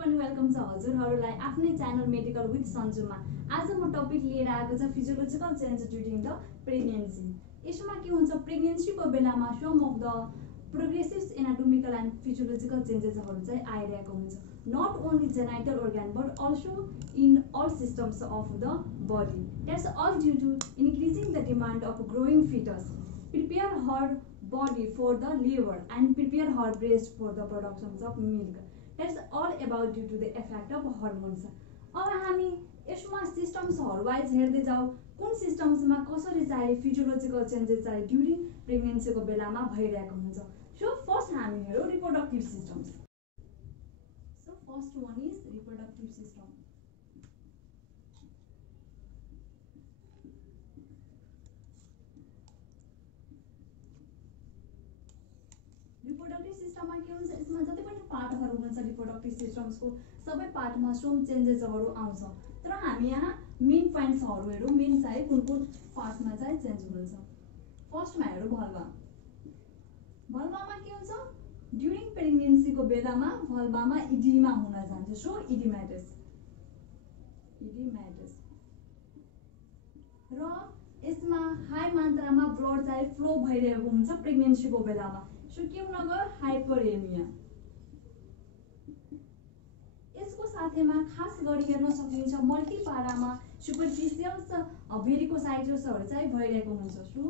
पनि वेलकम छ हजुरहरूलाई आफ्नै च्यानल मेडिकल विथ सन्जुमा। आज म टपिक लिएर आएको छ physiological change during the pregnancy. यसमा के हुन्छ, प्रेग्नेन्सीको बेलामा some of the progressive anatomical and physiological चेन्जेसहरू चाहिँ आइरहेको हुन्छ। Not only genital organ but also in all systems of the body. That's all due to increasing the demand of growing fetus. Prepare her body for the labor and prepare her breast for the productions of milk. That's all about due to the effect of hormones. अब हामी यसमा सिस्टम्सहरु wise हेर्दै जाऊ, कुन सिस्टम्समा कसरी चाहिँ physiological changes चाहिँ during प्रेग्नेन्सीको बेलामा भइरहेको हुन्छ। सो फर्स्ट हामी हेरौँ reproductive systems. So first one is reproductive system. Reproductive सिस्टममा के हुन्छ, यसमा जति पनि पार्टहरु हुन्छ रिप्रोडक्टिभ सिस्टम्सको सबै पार्टमा सम चेन्जेसहरु आउँछ। तर हामी यहाँ मेन पोइन्ट्सहरु हेरौँ, मेन चाहिँ कुन पार्टमा चाहिँ चेन्ज हुन्छ। फर्स्टमा हेरौँ भल्भा। भल्भामा के हुन्छ, ड्युरिङ प्रेग्नेन्सीको बेलामा भल्भामा इडिमा हुन जान्छ। सो इडिमेटस र यसमा हाई मात्रामा ब्लड चाहिँ फ्लो भइरहेको हुन्छ प्रेग्नेन्सीको बेलामा। सो के हुन गयो, हाइपरेमिया। यसको साथैमा खास गरी हेर्न सकिन्छ मल्टिपारामा सुपरफिसियल भेरिकोसाइटोसहरु चाहिँ भइरहेको हुन्छ। सो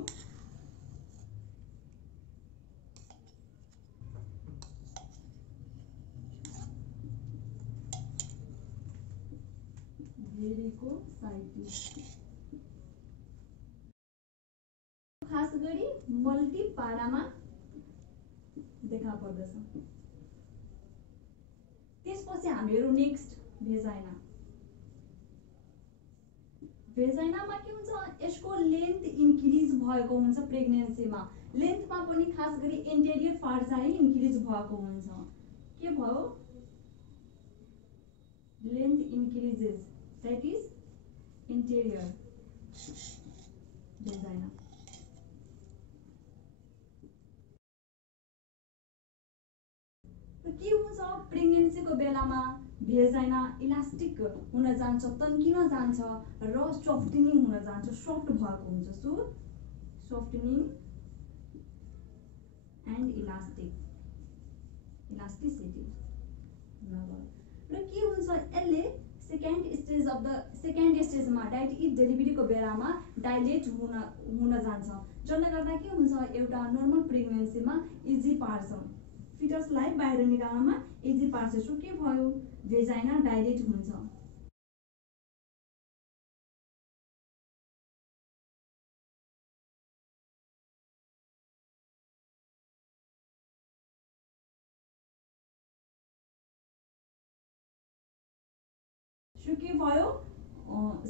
खास गरी मल्टिपारामा देखा पर्दछ। त्यसपछि हामी हेरौँ नेक्स्ट भेजाइना। भेजाइनामा के हुन्छ, यसको लेन्थ इन्क्रिज भएको हुन्छ प्रेग्नेन्सीमा। लेन्थमा पनि खास गरी एन्टेरियर पार्ट चाहिँ इन्क्रिज भएको हुन्छ। के भयो, length increases, that is interior vagina. के हुन्छ, प्रेग्नेन्सीको बेलामा भेजाइना इलास्टिक हुन जान्छ, तन्किन जान्छ र सफ्टनिङ हुन जान्छ, सफ्ट भएको हुन्छ। सो सफ्टनिङ एन्ड इलास्टिसिटी र के हुन्छ, यसले सेकेन्ड स्टेजमा डाइट डेलिभरीको बेलामा डाइलेट हुन जान्छ, जसले गर्दा के हुन्छ, एउटा नर्मल प्रेग्नेन्सीमा इजी पार्छ, फिटसलाई बाहिर निकाल्नमा इजी पार्छ। सो के भयो, भेजाइना डाइलेट हुन्छ। सो के भयो,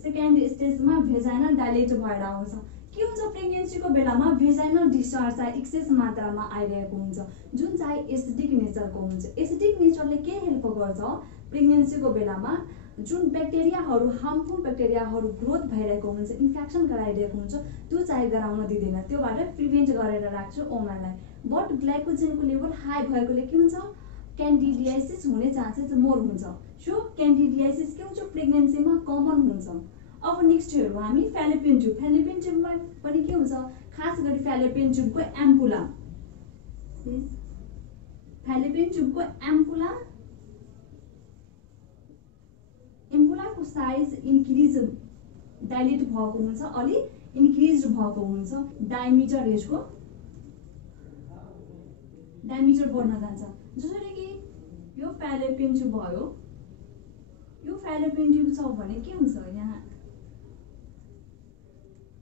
सेकेन्ड स्टेजमा भेजाइना डाइलेट भएर आउँछ। के हुन्छ, प्रेग्नेन्सीको बेलामा भेजाइनल डिस्चार्ज चाहिँ एक्सेस मात्रामा आइरहेको हुन्छ, जुन चाहिँ एसिडिक नेचरको हुन्छ। एसिडिक नेचरले के हेल्प गर्छ, प्रेग्नेन्सीको बेलामा जुन ब्याक्टेरियाहरू, हार्मफुल ब्याक्टेरियाहरू ग्रोथ भइरहेको हुन्छ, इन्फेक्सन गराइरहेको हुन्छ, त्यो चाहिँ गराउन दिँदैन, त्योबाट प्रिभेन्ट गरेर राख्छ ओमनलाई। बट ग्लाइकोजेनको लेभल हाई भएकोले के हुन्छ, क्यान्डिडियासिस हुने चान्सेस मोर हुन्छ। सो क्यान्डिडियासिस के हुन्छ, प्रेग्नेन्सीमा कमन हुन्छ। अब नेक्स्ट हेरौँ हामी फ्यालोपियन ट्युब। फ्यालोपियन ट्युबमा पनि के हुन्छ, खास गरी फ्यालोपियन ट्युबको एम्पुला, एम्पुलाको साइज इन्क्रिज, डाइलेट भएको हुन्छ, अलि इन्क्रिज भएको हुन्छ। डायमिटर, यसको डायमिटर बढ्न जान्छ। जसरी कि यो फ्यालोपियन ट्युब भयो, यो फ्यालोपियन ट्युब छ भने के हुन्छ, यहाँ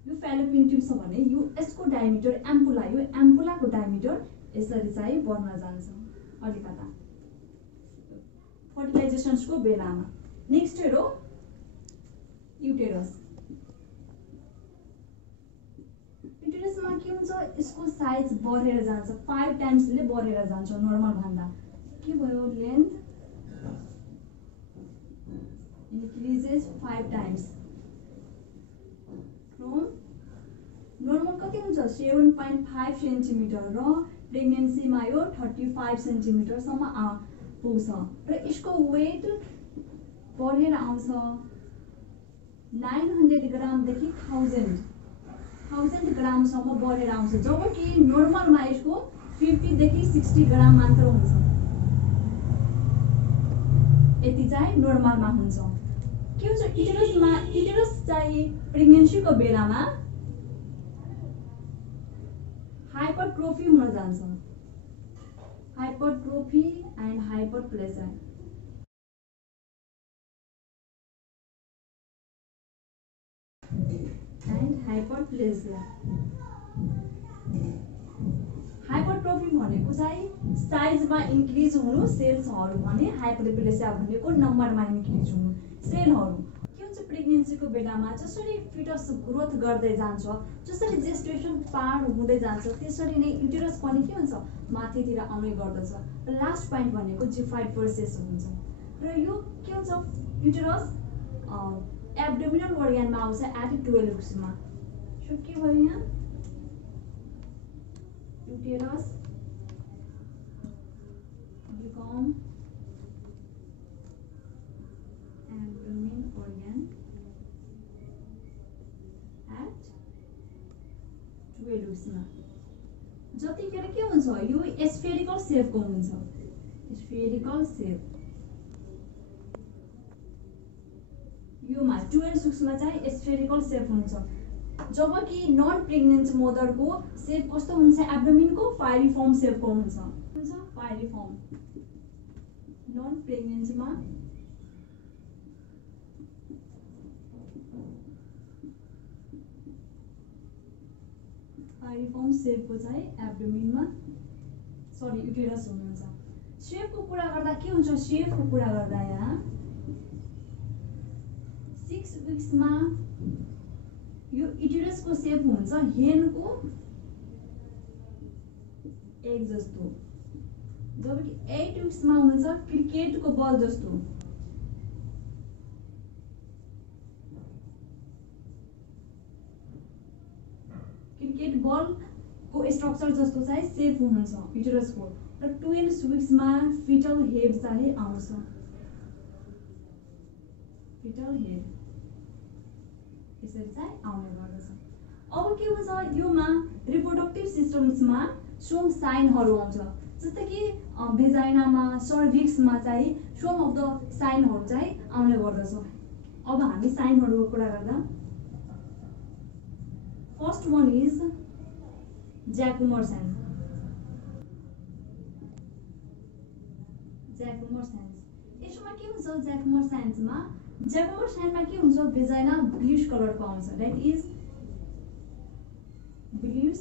यो फ्यालोपियन ट्युब छ भने यसको डायमिटर एम्पुला, यो एम्पुलाको डायमिटर यसरी चाहिँ बढ्न जान्छ अलिकता फर्टिलाइजेसनको बेलामा। नेक्स्ट हेरौँ युटेरस। युटेरसमा के हुन्छ, यसको साइज बढेर जान्छ, 5 टाइम्सले बढेर जान्छ नर्मल भन्दा। के भयो, length increases 5 times from normal कति हुन्छ, 7.5 सेन्टिमिटर र प्रेग्नेन्सीमा यो 35 सेन्टिमिटरसम्म पुग्छ र यसको वेट बढेर आउँछ 900 ग्रामदेखि 1000 ग्रामसम्म बढेर आउँछ, जबकि नर्मलमा यसको 50 देखि 60 ग्राम मात्र हुन्छ। यति चाहिँ नर्मलमा हुन्छ। के हुन्छ इटरस चाहिँ प्रेग्नेन्सीको बेलामा हाइपरट्रोफी हुन जान्छ, हाइपरट्रोफी एन्ड हाइपरप्लेसिया। हाइपरट्रोफी भनेको चाहिँ साइजमा इन्क्रिज हुनु, सेल्सहरू भने हाइपरप्लेसिया भनेको नम्बरमा इन्क्रिज हुनु सेलहरू। के हुन्छ प्रेग्नेन्सीको बेलामा जसरी फिटस ग्रोथ गर्दै जान्छ, जसरी जेस्टेसन पार हुँदै जान्छ, त्यसरी नै युटेरस पनि के हुन्छ माथितिर आउने गर्दछ। र लास्ट पोइन्ट भनेको जिफाइड प्रोसेस हुन्छ। र यो के हुन्छ युटेरस एब्डोमिनल अर्गनमा आउँछ एट 12 विक्समा। सो के भयो यहाँ uterus become abdomen organ at 12 weeks-मा। जतिखेर के हुन्छ यो स्फेरिकल सेपको हुन्छ, स्फेरिकल सेप। योमा 12 weeks-मा चाहिँ स्फेरिकल सेप हुन्छ, जबकि नन प्रेग्नेन्ट मदरको सेप कस्तो हुन्छ एब्डोमिनको पाइरिफर्म सेपको हुन्छ पाइरिफर्म। नन प्रेग्नेन्टमा पाइरिफर्म सेपको चाहिँ एब्डोमिनमा युटेरस हुनुहुन्छ। सेपको कुरा गर्दा के हुन्छ, सेपको कुरा गर्दा यहाँ 6 weeks-मा यो युटेरसको सेप हुन्छ हेनको एक जस्तो, जबकि 8 weeks-मा हुन्छ क्रिकेटको बल जस्तो। क्रिकेट बलको स्ट्रक्चर जस्तो चाहिँ सेप हुन्छ युटेरसको। र 12 weeks-मा फिटल हेड चाहिँ आउँछ, फिटल हेड यसरी चाहिँ आउने गर्दछ। अब के हुन्छ योमा रिप्रोडक्टिभ सिस्टम्समा सोम साइनहरू आउँछ, जस्तै कि भेजाइनामा सर्भिक्समा चाहिँ सोम अफ द साइनहरू चाहिँ आउने गर्दछ। अब हामी साइनहरूको कुरा गर्दा first one is Jacquemier sign. Jacquemier signs यसमा के हुन्छ ज्याकुमर साइनमा के हुन्छ भेजाइना ब्लुइश कलरको आउँछ, that is bluish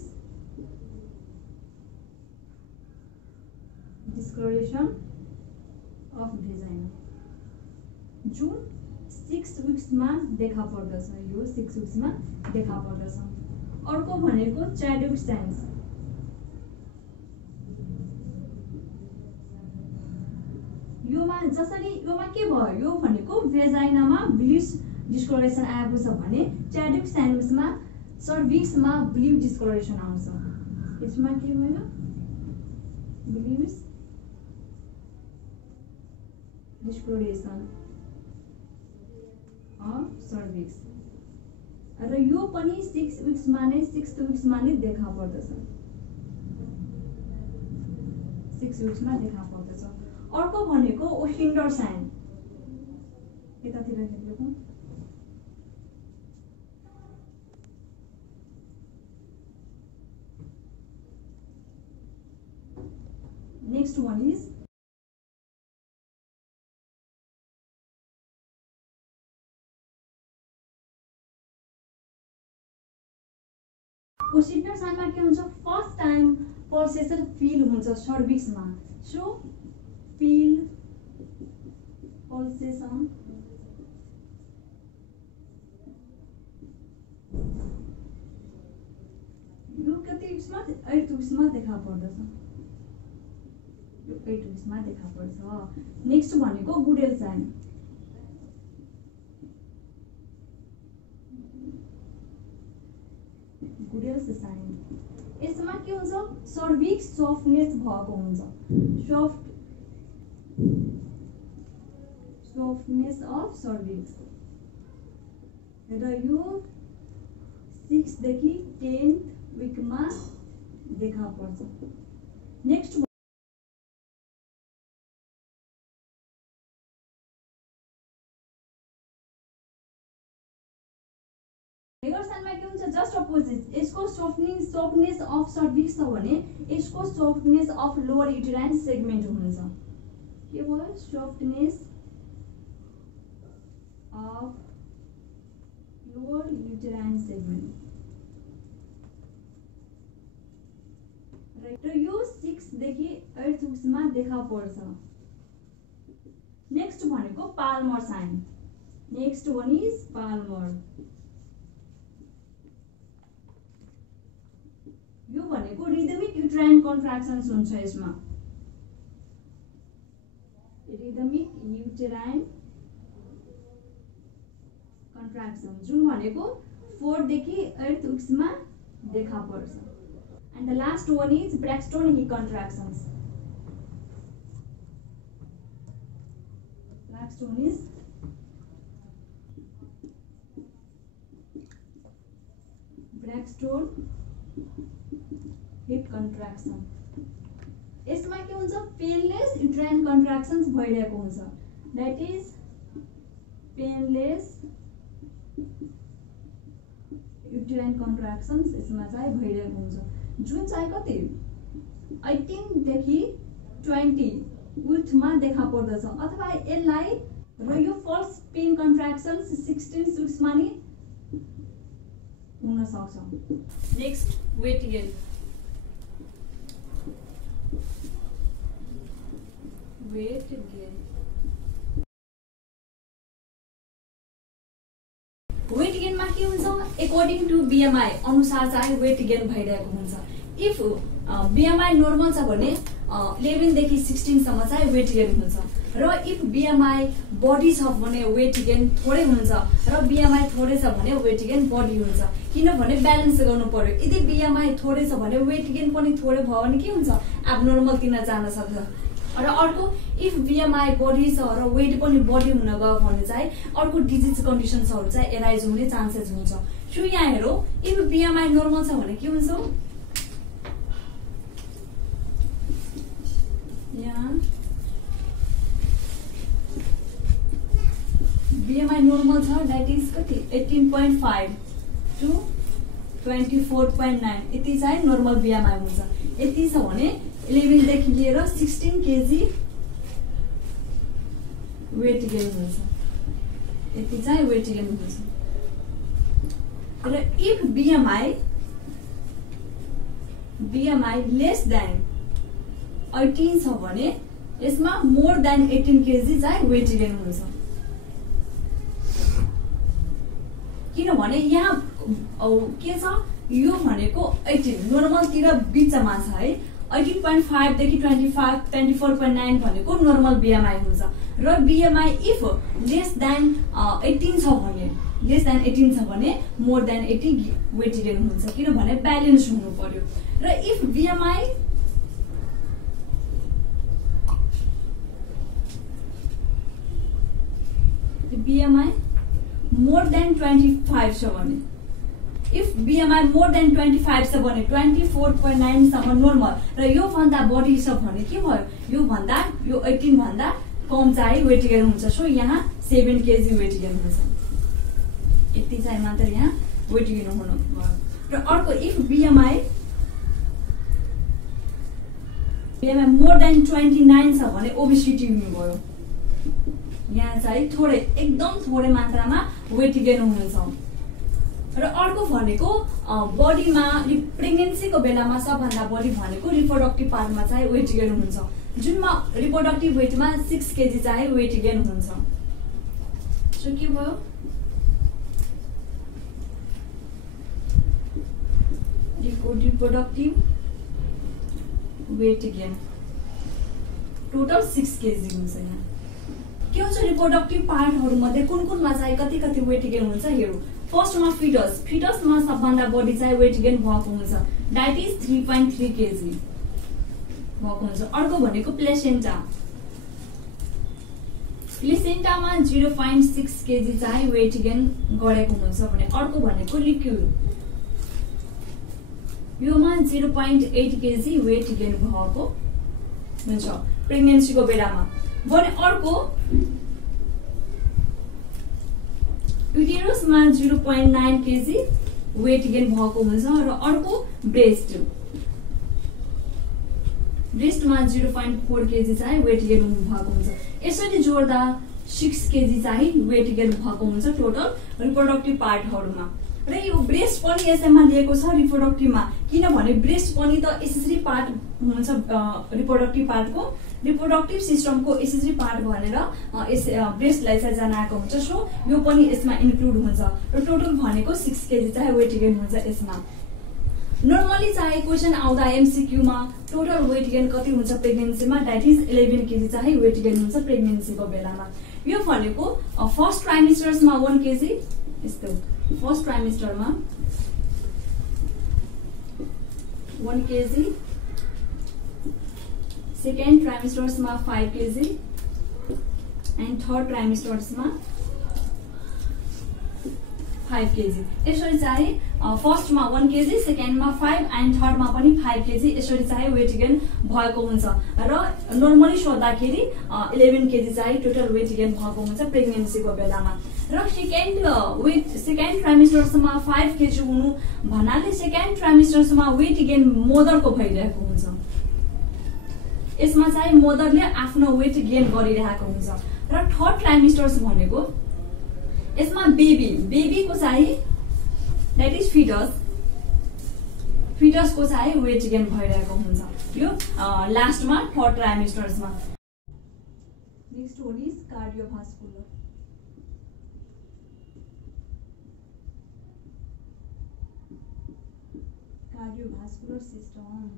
discoloration of vagina, जुन 6 weeks-मा देखा पर्दछ। यो 6 weeks-मा देखा पर्दछ। अर्को भनेको च्याडविक साइन्स। योमा के भयो, यो भनेको भेजाइनामा ब्लुइश डिस्कलरेसन आएको छ भने च्याडविक साइन्समा सर्भिक्समा ब्लू डिस्कलरेसन आउँछ। यसमा के भयो ब्लुइश डिस्कलरेसन अफ सर्भिक्स। र यो पनि 6 weeks-मा नै 6th weeks-मा नै देखा पर्दछ, 6 weeks-मा देखा पर्दछ। अर्को भनेको ओसिन्डर साइन, यतातिर लेखेको। नेक्स्ट वान इज ओसिन्डर साइनमा के हुन्छ फर्स्ट टाइम पल्सेसन फिल हुन्छ सर्भिक्समा। सो फिल पल्सेसन यो कति weeks-मा 8 weeks-मा देखा पर्दछ, यो 8 weeks-मा देखा पर्छ। नेक्स्ट भनेको गुडेल साइन। गुडेल साइन यसमा के हुन्छ सर्भिक्स सफ्टनेस भएको हुन्छ, सफ्ट सफ्टनेस अफ सर्भिक्स र यो 6 देखि 10th विकमा देखा पर्छ। नेक्स्ट हेगरसनमा के हुन्छ जस्ट अपोजिट, यसको सफ्टनेस अफ सर्भिक्स छ भने यसको softness of lower uterine segment हुन्छ। के भयो softness of lower uterine segment र यो 6 देखि 8th विकमा देखा पर्छ। नेक्स्ट भनेको palmar sign. Next one is palmar. यो भनेको रिदमिक युटेराइन कन्ट्राक्सन्स हुन्छ यसमा। रिदमिक युटेराइन कन्ट्राक्सन जुन भनेको 4 देखि 8th विकमा देखा पर्छ। And the last one is ब्रेक्स्टोन hip कन्ट्राक्सन्स। Last one is ब्रेक्स्टोन hip contraction. यसमा के हुन्छ पेनलेस युटेराइन कन्ट्राक्सन्स भइरहेको हुन्छ। दैट इज पेनलेस युटेराइन कन्ट्राक्सन्स यसमा चाहिँ भइरहेको हुन्छ जुन चाहिँ कति 18 देखि 20 विथमा देखा पर्दछ अथवा यसलाई र यो फल्स पेन कन्ट्राक्सन्स 16 विक्समा नि हुन सक्छ। Next weight gain. Weight gain मा के हुन्छ अकॉर्डिङ टु बीएमआई अनुसार चाहिँ वेट गेन भइरहेको हुन्छ। इफ बीएमआई नर्मल छ भने 11 देखि 16 सम्म चाहिँ वेट गेन हुन्छ र इफ बीएमआई बडी छ भने वेट गेन थोरै हुन्छ र बीएमआई थोरै छ भने वेट गेन बडी हुन्छ। किनभने ब्यालेन्स गर्नु पर्यो। यदि बीएमआई थोरै छ भने वेट गेन पनि थोरै भयो भने के हुन्छ एब्नर्मल तिर जान सक्छ। र अर्को इफ बीएमआई बढी छ र वेट पनि बढी हुन गयो भने चाहिँ अर्को डिजिज कन्डिसन्सहरु चाहिँ एराइज हुने चान्सेस हुन्छ। सो यहाँ हेरौ इफ बीएमआई नर्मल छ भने के हुन्छ यहाँ बीएमआई नर्मल छ दैट इज कति 18.5 टु 24.9 यति चाहिँ नर्मल बीएमआई हुन्छ। यति छ भने 11 देखि लिएर 16 केजी वेट गेन हुन्छ। यति चाहिँ वेट गेन हुन्छ। र इफ बीएमआई लेस देन 18 छ भने यसमा मोर देन 18 केजी चाहिँ वेट गेन हुन्छ। किनभने यहाँ के छ यो भनेको 18 नर्मल तिर बीचमा छ है। 18.5 देखि 24.9 भनेको नर्मल बीएमआई हुन्छ र बीएमआई इफ लेस देन 18 छ भने मोर देन 18 वेट गेन हुन्छ। किनभने ब्यालेन्स हुनु पर्यो। र इफ बीएमआई मोर देन 25 छ भने इफ बीएमआई मोर देन 25 छ भने 24.9 सम्म नर्मल र यो भन्दा बढी छ भने के भयो यो 18 भन्दा कम चाहिँ वेट गेन हुन्छ। सो यहाँ 7 केजी वेट गेन हुन्छ। यति चाहिँ मात्र यहाँ वेट गेन हुनु भयो। र अर्को इफ बीएमआई मोर देन 29 छ भने ओबेसिटी हुनु भयो। यहाँ चाहिँ थोरै एकदम थोरै मात्रामा वेट गेन हुन्छ। र अर्को भनेको बडीमा प्रेग्नेन्सीको बेलामा सबभन्दा बढी भनेको रिप्रोडक्टिभ पार्टमा चाहिँ वेट गेन हुन्छ जुनमा रिप्रोडक्टिभ वेटमा 6 केजी चाहिँ वेट गेन हुन्छ। सो के भयो reproductive weight gain total 6 KG हुन्छ। यहाँ के हुन्छ रिप्रोडक्टिभ पार्टहरु मध्ये कुनमा चाहिँ कति कति वेट गेन हुन्छ हेरौँ। फर्स्टमा फिटसमा सबभन्दा बढी चाहिँ वेट गेन भएको हुन्छ दैट इज 3.3 केजी भएको हुन्छ। अर्को भनेको प्लेसेन्टामा 0.6 केजी चाहिँ वेट गेन गरेको हुन्छ भने अर्को भनेको लिक्विड योमा 0.8 केजी वेट गेन भएको हुन्छ प्रेग्नेन्सीको बेलामा भने अर्को युटेरसमा 0.9 केजी वेट गेन भएको हुन्छ र अर्को ब्रेस्टमा 0.4 केजी चाहिँ वेट गेन भएको हुन्छ यसरी जोड्दा 6 केजी चाहिँ वेट गेन भएको हुन्छ टोटल रिप्रोडक्टिभ पार्टहरुमा र यो ब्रेस्ट पनि यसैमा लिएको छ रिप्रोडक्टिभमा किनभने ब्रेस्ट पनि त एसेसरी पार्ट हुन्छ रिप्रोडक्टिभ पार्टको रिप्रोडक्टिभ सिस्टमको एसेसरी पार्ट भनेर ब्रेस्टलाई चाहिँ जनाएको हुन्छ सो यो पनि यसमा इन्क्लुड हुन्छ र टोटल भनेको 6 केजी चाहिँ वेट गेन हुन्छ यसमा नर्मली चाहिँ क्वेशन आउँदा एमसीक्यूमा टोटल वेट गेन कति हुन्छ प्रेग्नेन्सीमा दैट इज 11 केजी चाहिँ वेट गेन हुन्छ प्रेग्नेन्सीको बेलामा यो भनेको फर्स्ट ट्राइमेस्टर्समा 1 केजी यस्तो फर्स्ट ट्राइमेस्टरमा 1 केजी सेकेन्ड ट्राइमेस्टर्समा 5 केजी एन्ड थर्ड ट्राइमेस्टर्समा 5 केजी यसरी चाहिँ फर्स्टमा 1 केजी सेकेन्डमा 5 एन्ड थर्डमा पनि 5 केजी यसरी चाहिँ वेट गेन भएको हुन्छ र नर्मली सोद्धाखेरि 11 केजी चाहिँ टोटल वेट गेन भएको हुन्छ प्रेग्नेन्सीको बेलामा र सेकेन्ड ट्राइमेस्टर्समा 5 केजी हुनु भन्नाले सेकेन्ड ट्राइमेस्टर्समा वेट गेन मदरको भइरहेको हुन्छ यसमा चाहिँ मदरले आफ्नो वेट गेन गरिरहेको हुन्छ र थर्ड ट्राइमेस्टर्स भनेको यसमा बेबीको चाहिँ दैट इज फिटसको चाहिँ वेट गेन भइरहेको हुन्छ यो लास्टमा थर्ड ट्राइमेस्टर्समा next one is cardiovascular system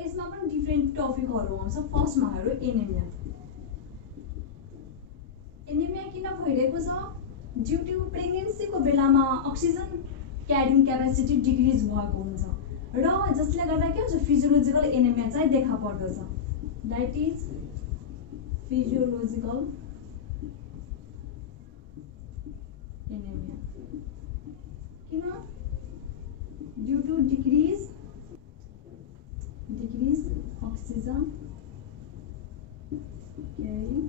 यसमा पनि डिफरेन्ट टपिकहरु आउँछ फर्स्टमा हेरौँ एनेमिया किन भइरहेको छ ड्यू टु प्रेग्नेन्सीको बेलामा अक्सिजन क्यारिङ क्यापेसिटी डिक्रिज भएको हुन्छ र जसले गर्दा के हुन्छ फिजियोलोजिकल एनेमिया चाहिँ देखा पर्दछ दैट इज फिजियोलोजिकल एनेमिया किन due to decrease oxygen carrying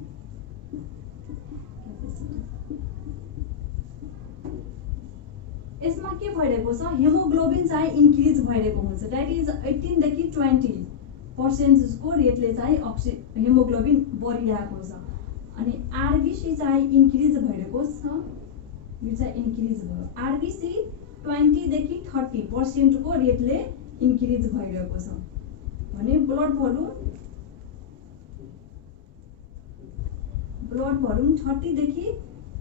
capacity यसमा के भइरहेको छ हेमोग्लोबिन चाहिँ इन्क्रिज भइरहेको हुन्छ दैट इज 18 देखि 20% को रेटले चाहिँ हेमोग्लोबिन बढिरहेको छ अनि आरबीसी चाहिँ इन्क्रिज भइरहेको छ यो चाहिँ इन्क्रिज भयो आरबीसी 20 देखि 30% को रेटले इन्क्रिज भइरहेको छ भने ब्लड भोल्युम 30 देखि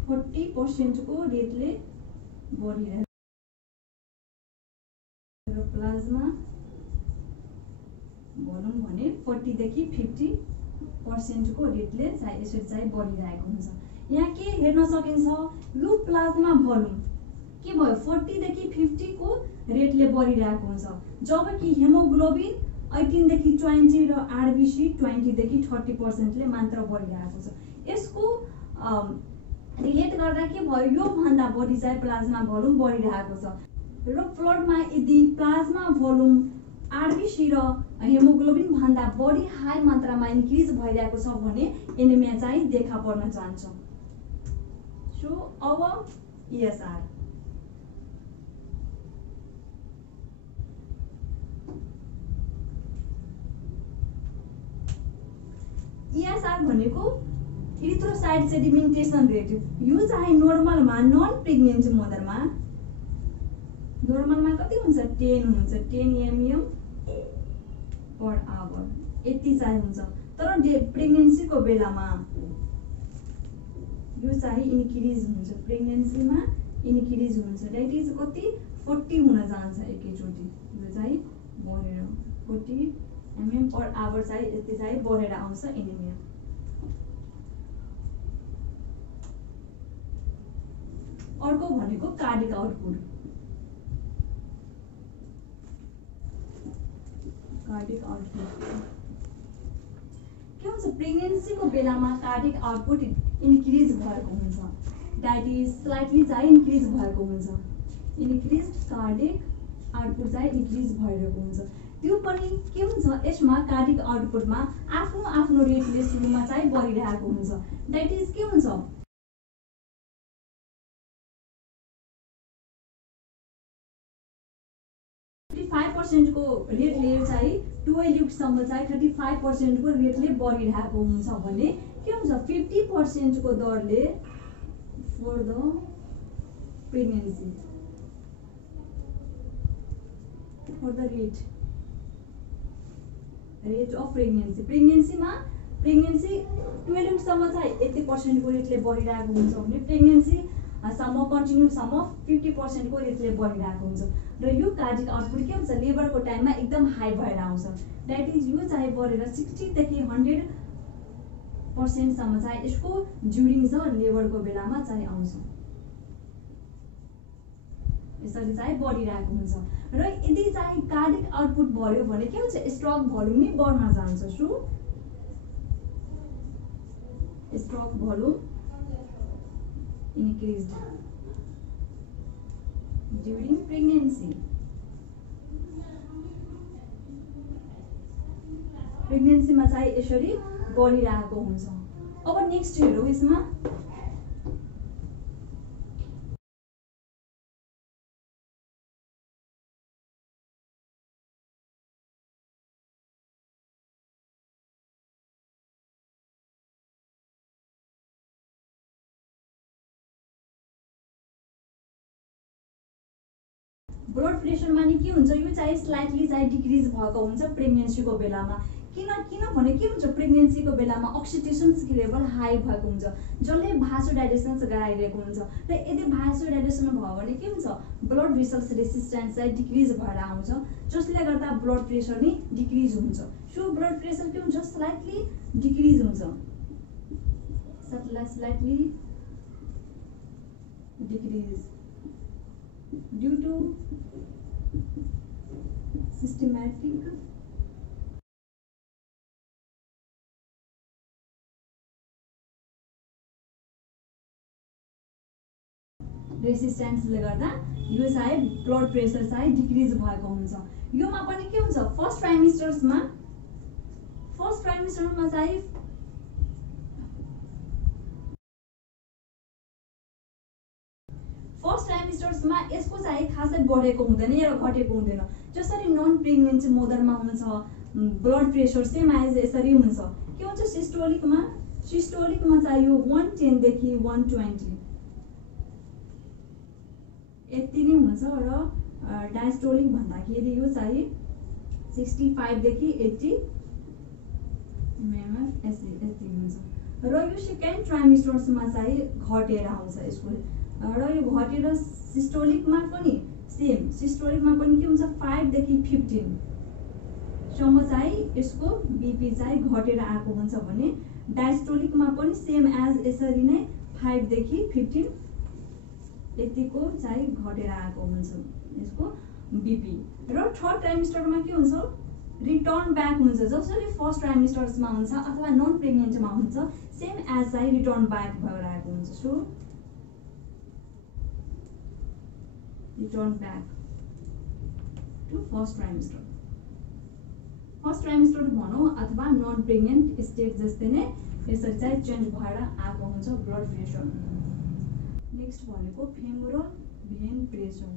40% को रेटले बढिरहेको र प्लाज्मा भोल्युम भने 40 देखि 50% को रेटले यसरी चाहिँ बढिरहेको हुन्छ यहाँ के हेर्न सकिन्छ यो प्लाज्मा भोल्युम के भयो 40 देखि 50 को रेटले बढिरहेको हुन्छ जबकि हेमोग्लोबिन 18 देखि 20 र आरबीसी 20 देखि 30% ले मात्र बढिरहेको छ यसको रिलेट गर्दा के भयो यो भन्दा बढी चाहिँ प्लाज्मा भोल्युम बढिरहेको छ र ब्लडमा यदि प्लाज्मा भोल्युम आरबीसी र हेमोग्लोबिन भन्दा बढी हाई मात्रामा इन्क्रिज भइरहेको छ भने एनेमिया चाहिँ देखा पर्न जान्छ सो अब ESR ESR भनेको इरिथ्रोसाइट सेडिमेन्टेसन रेट यो चाहिँ नर्मलमा नन प्रेग्नेन्ट मदरमा नर्मलमा कति हुन्छ 10 हुन्छ 10 ml पर आवर यति चाहिँ हुन्छ तर प्रेग्नेन्सीको बेलामा यो चाहिँ इन्क्रिज हुन्छ प्रेग्नेन्सीमा इन्क्रिज हुन्छ दैट इज कति 40 हुन जान्छ एकैचोटी यो चाहिँ बढेर 40 ml पर आवर चाहिँ यति चाहिँ बढेर आउँछ एनेमिया अर्को भनेको कार्डिक आउटपुट कार्डिक आउटपुट के हुन्छ प्रेग्नेन्सीको बेलामा कार्डिक आउटपुट इन्क्रिज भएको हुन्छ, द्याट इज स्लाइटली चाहिँ इन्क्रिज भएको हुन्छ, इन्क्रिज कार्डिक आउटपुट चाहिँ इन्क्रिज भइरहेको हुन्छ। त्यो पनि के हुन्छ यसमा कार्डिक आउटपुटमा आफ्नो आफ्नो रेटले सुरुमा चाहिँ बढिरहेको हुन्छ, द्याट इज के हुन्छ 35% को रेटले चाहिँ 12 युगसम्म चाहिँ 35% को रेटले बढिरहेको हुन्छ भने के हुन्छ 50% को दरले for the pregnancy for the rate of pregnancy 12 युगसम्म चाहिँ 80% को रेटले बढिरहेको हुन्छ भने प्रेग्नेन्सी सम्म कन्टिन्यू सम्म 50% को रेटले बढिरहेको हुन्छ र यो कार्डिक आउटपुट के हुन्छ लेबरको टाइममा एकदम हाई भएर आउँछ, द्याट इज यो चाहिँ बढेर 60 देखि 100% सम्म चाहिँ यसको ड्युरिङ छ लेबरको बेलामा चाहिँ आउँछ, यसरी चाहिँ बढिरहेको हुन्छ। र यदि चाहिँ कार्डिक आउटपुट बढ्यो भने के हुन्छ स्ट्रोक भोल्युम नि बढ्न जान्छ, so stroke volume increased during pregnancy. प्रेग्नेन्सीमा चाहिँ यसरी बढिरहेको हुन्छ। अब नेक्स्ट हेरौँ यसमा ब्लड प्रेसरमा नि के हुन्छ यो चाहिँ स्लाइटली चाहिँ डिक्रिज भएको हुन्छ प्रेग्नेन्सीको बेलामा, किनभने के हुन्छ प्रेग्नेन्सीको बेलामा अक्सिटेसन्स लेभल हाई भएको हुन्छ जसले भासोडाइलेसन्स गराइरहेको हुन्छ र यदि भासोडाइलेसन भयो भने के हुन्छ ब्लड भेसल्स रेसिस्टेन्स चाहिँ डिक्रिज भएर आउँछ जसले गर्दा ब्लड प्रेसर नि डिक्रिज हुन्छ। सो ब्लड प्रेसर के हुन्छ स्लाइटली डिक्रिज हुन्छ, slightly decrease due to systematic रेसिस्टेन्सले गर्दा यो चाहिँ ब्लड प्रेसर चाहिँ डिक्रिज भएको हुन्छ। योमा पनि के हुन्छ फर्स्ट ट्राइमेस्टरमा चाहिँ फर्स्ट ट्राइमेस्टर्समा यसको चाहिँ खासै बढेको हुँदैन या घटेको हुँदैन, जसरी नन प्रेग्नेन्ट मदरमा हुन्छ ब्लड प्रेसर सेम एज यसरी हुन्छ। के हुन्छ सिस्टोलिकमा चाहिँ यो 110 देखि 120 यति नै हुन्छ र डायस्टोलिक भन्दाखेरि यो चाहिँ 65 देखि 80 mmHg यति हुन्छ र यो सेकेन्ड ट्राइमेस्टर्समा चाहिँ घटेर आउँछ यसको र यो घटेर सिस्टोलिकमा पनि के हुन्छ 5 देखि 15 सम्म चाहिँ यसको बीपी चाहिँ घटेर आएको हुन्छ भने डायस्टोलिकमा पनि सेम एज यसरी नै 5 देखि 15 यतिको चाहिँ घटेर आएको हुन्छ यसको बीपी। र थर्ड ट्राइमेस्टरमा के हुन्छ रिटर्न ब्याक हुन्छ जसरी फर्स्ट ट्राइमेस्टर्समा हुन्छ अथवा नन प्रेग्नेन्टमा हुन्छ सेम एज चाहिँ रिटर्न ब्याक भएर आएको हुन्छ। So return back to first trimester भनौँ अथवा नन प्रेग्नेन्ट स्टेज जस्तै नै यसरी चाहिँ चेन्ज भएर आएको हुन्छ ब्लड प्रेसर। नेक्स्ट भनेको फेमोरल भेन प्रेसर,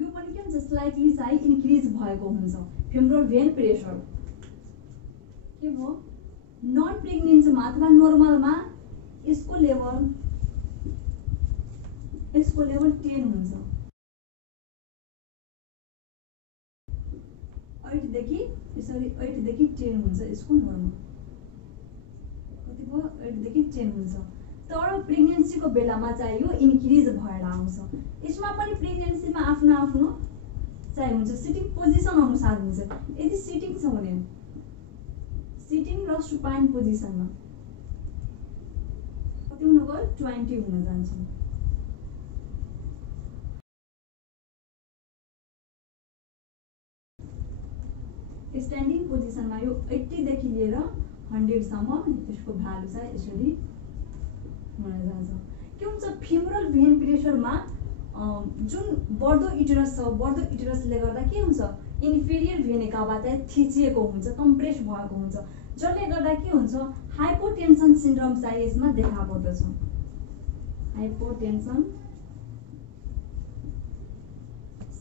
यो पनि के हुन्छ स्लाइटली चाहिँ इन्क्रिज भएको हुन्छ। फेमोरल भेन प्रेसर के भयो नन प्रेग्नेन्टमा अथवा नर्मलमा यसको लेभल 10 हुन्छ, 8 देखि 10 हुन्छ यसको नर्मल कति भयो 8 देखि 10 हुन्छ। तर प्रेग्नेन्सीको बेलामा चाहिँ यो इन्क्रिज भएर आउँछ। यसमा पनि प्रेग्नेन्सीमा आफ्नो चाहिँ हुन्छ सिटिङ पोजिसन अनुसार हुन्छ। यदि सिटिङ छ भने सिटिङ र सुपाइन पोजिसनमा कति हुन गयो 20 हुन जान्छ। स्ट्यान्डिङ पोजिसनमा यो 80 देखि लिएर 100 सम्म यसको भ्यालु चाहिँ यसरी हुन जान्छ। के हुन्छ फिमोरल भेन प्रेसरमा जुन बढ्दो युटेरस छ, बढ्दो युटेरसले गर्दा के हुन्छ इन्फेरियर भेन काभा चाहिँ थिचिएको हुन्छ, कम्प्रेस भएको हुन्छ, जसले गर्दा के हुन्छ हाइपोटेन्सन सिन्ड्रोम चाहिँ यसमा देखा पर्दछ। हाइपोटेन्सन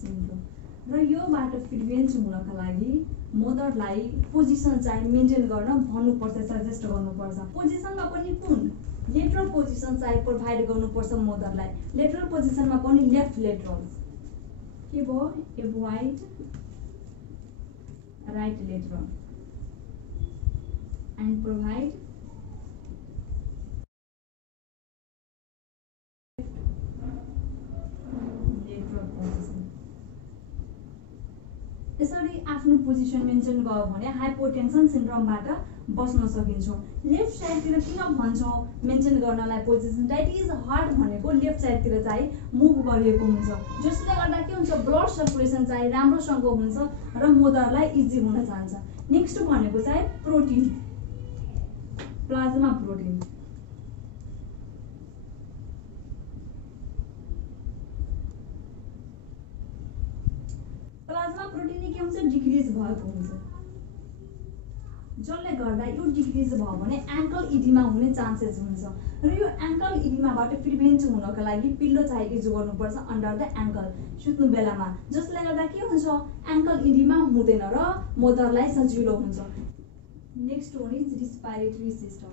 सिन्ड्रोम र योबाट प्रिभेन्ट हुनका लागि मदरलाई पोजिसन चाहिँ मेन्टेन गर्न भन्नुपर्छ, सजेस्ट गर्नुपर्छ। पोजिसनमा पनि कुन लेटरल पोजिसन चाहिँ प्रोभाइड गर्नुपर्छ मदरलाई। लेटरल पोजिसनमा पनि लेफ्ट लेटरल के भयो avoid right lateral and provide lateral position. यसरी आफ्नो पोजिसन मेन्टेन गर्यो भने हाइपोटेन्सन सिन्ड्रोमबाट बस्न सकिन्छ। लेफ्ट साइडतिर किन भन्छौँ मेन्टेन गर्नलाई पोजिसन, द्याट इज हार्ट भनेको लेफ्ट साइडतिर चाहिँ मुभ गरिएको हुन्छ, जसले गर्दा के हुन्छ ब्लड सर्कुलेसन चाहिँ राम्रोसँग हुन्छ र मदरलाई इजी हुन जान्छ। नेक्स्ट भनेको चाहिँ protein, plasma protein. Plasma protein के हुन्छ डिक्रिज भएको हुन्छ, जसले गर्दा यो डिक्रिज भयो भने एङ्कल इडिमा हुने चान्सेस हुन्छ र यो एङ्कल इडिमाबाट प्रिभेन्ट हुनको लागि पिल्लो चाहिँ युज गर्नुपर्छ अन्डर द एङ्कल सुत्नु बेलामा, जसले गर्दा के हुन्छ एङ्कल इडिमा हुँदैन र मदरलाई सजिलो हुन्छ। Next one is respiratory system.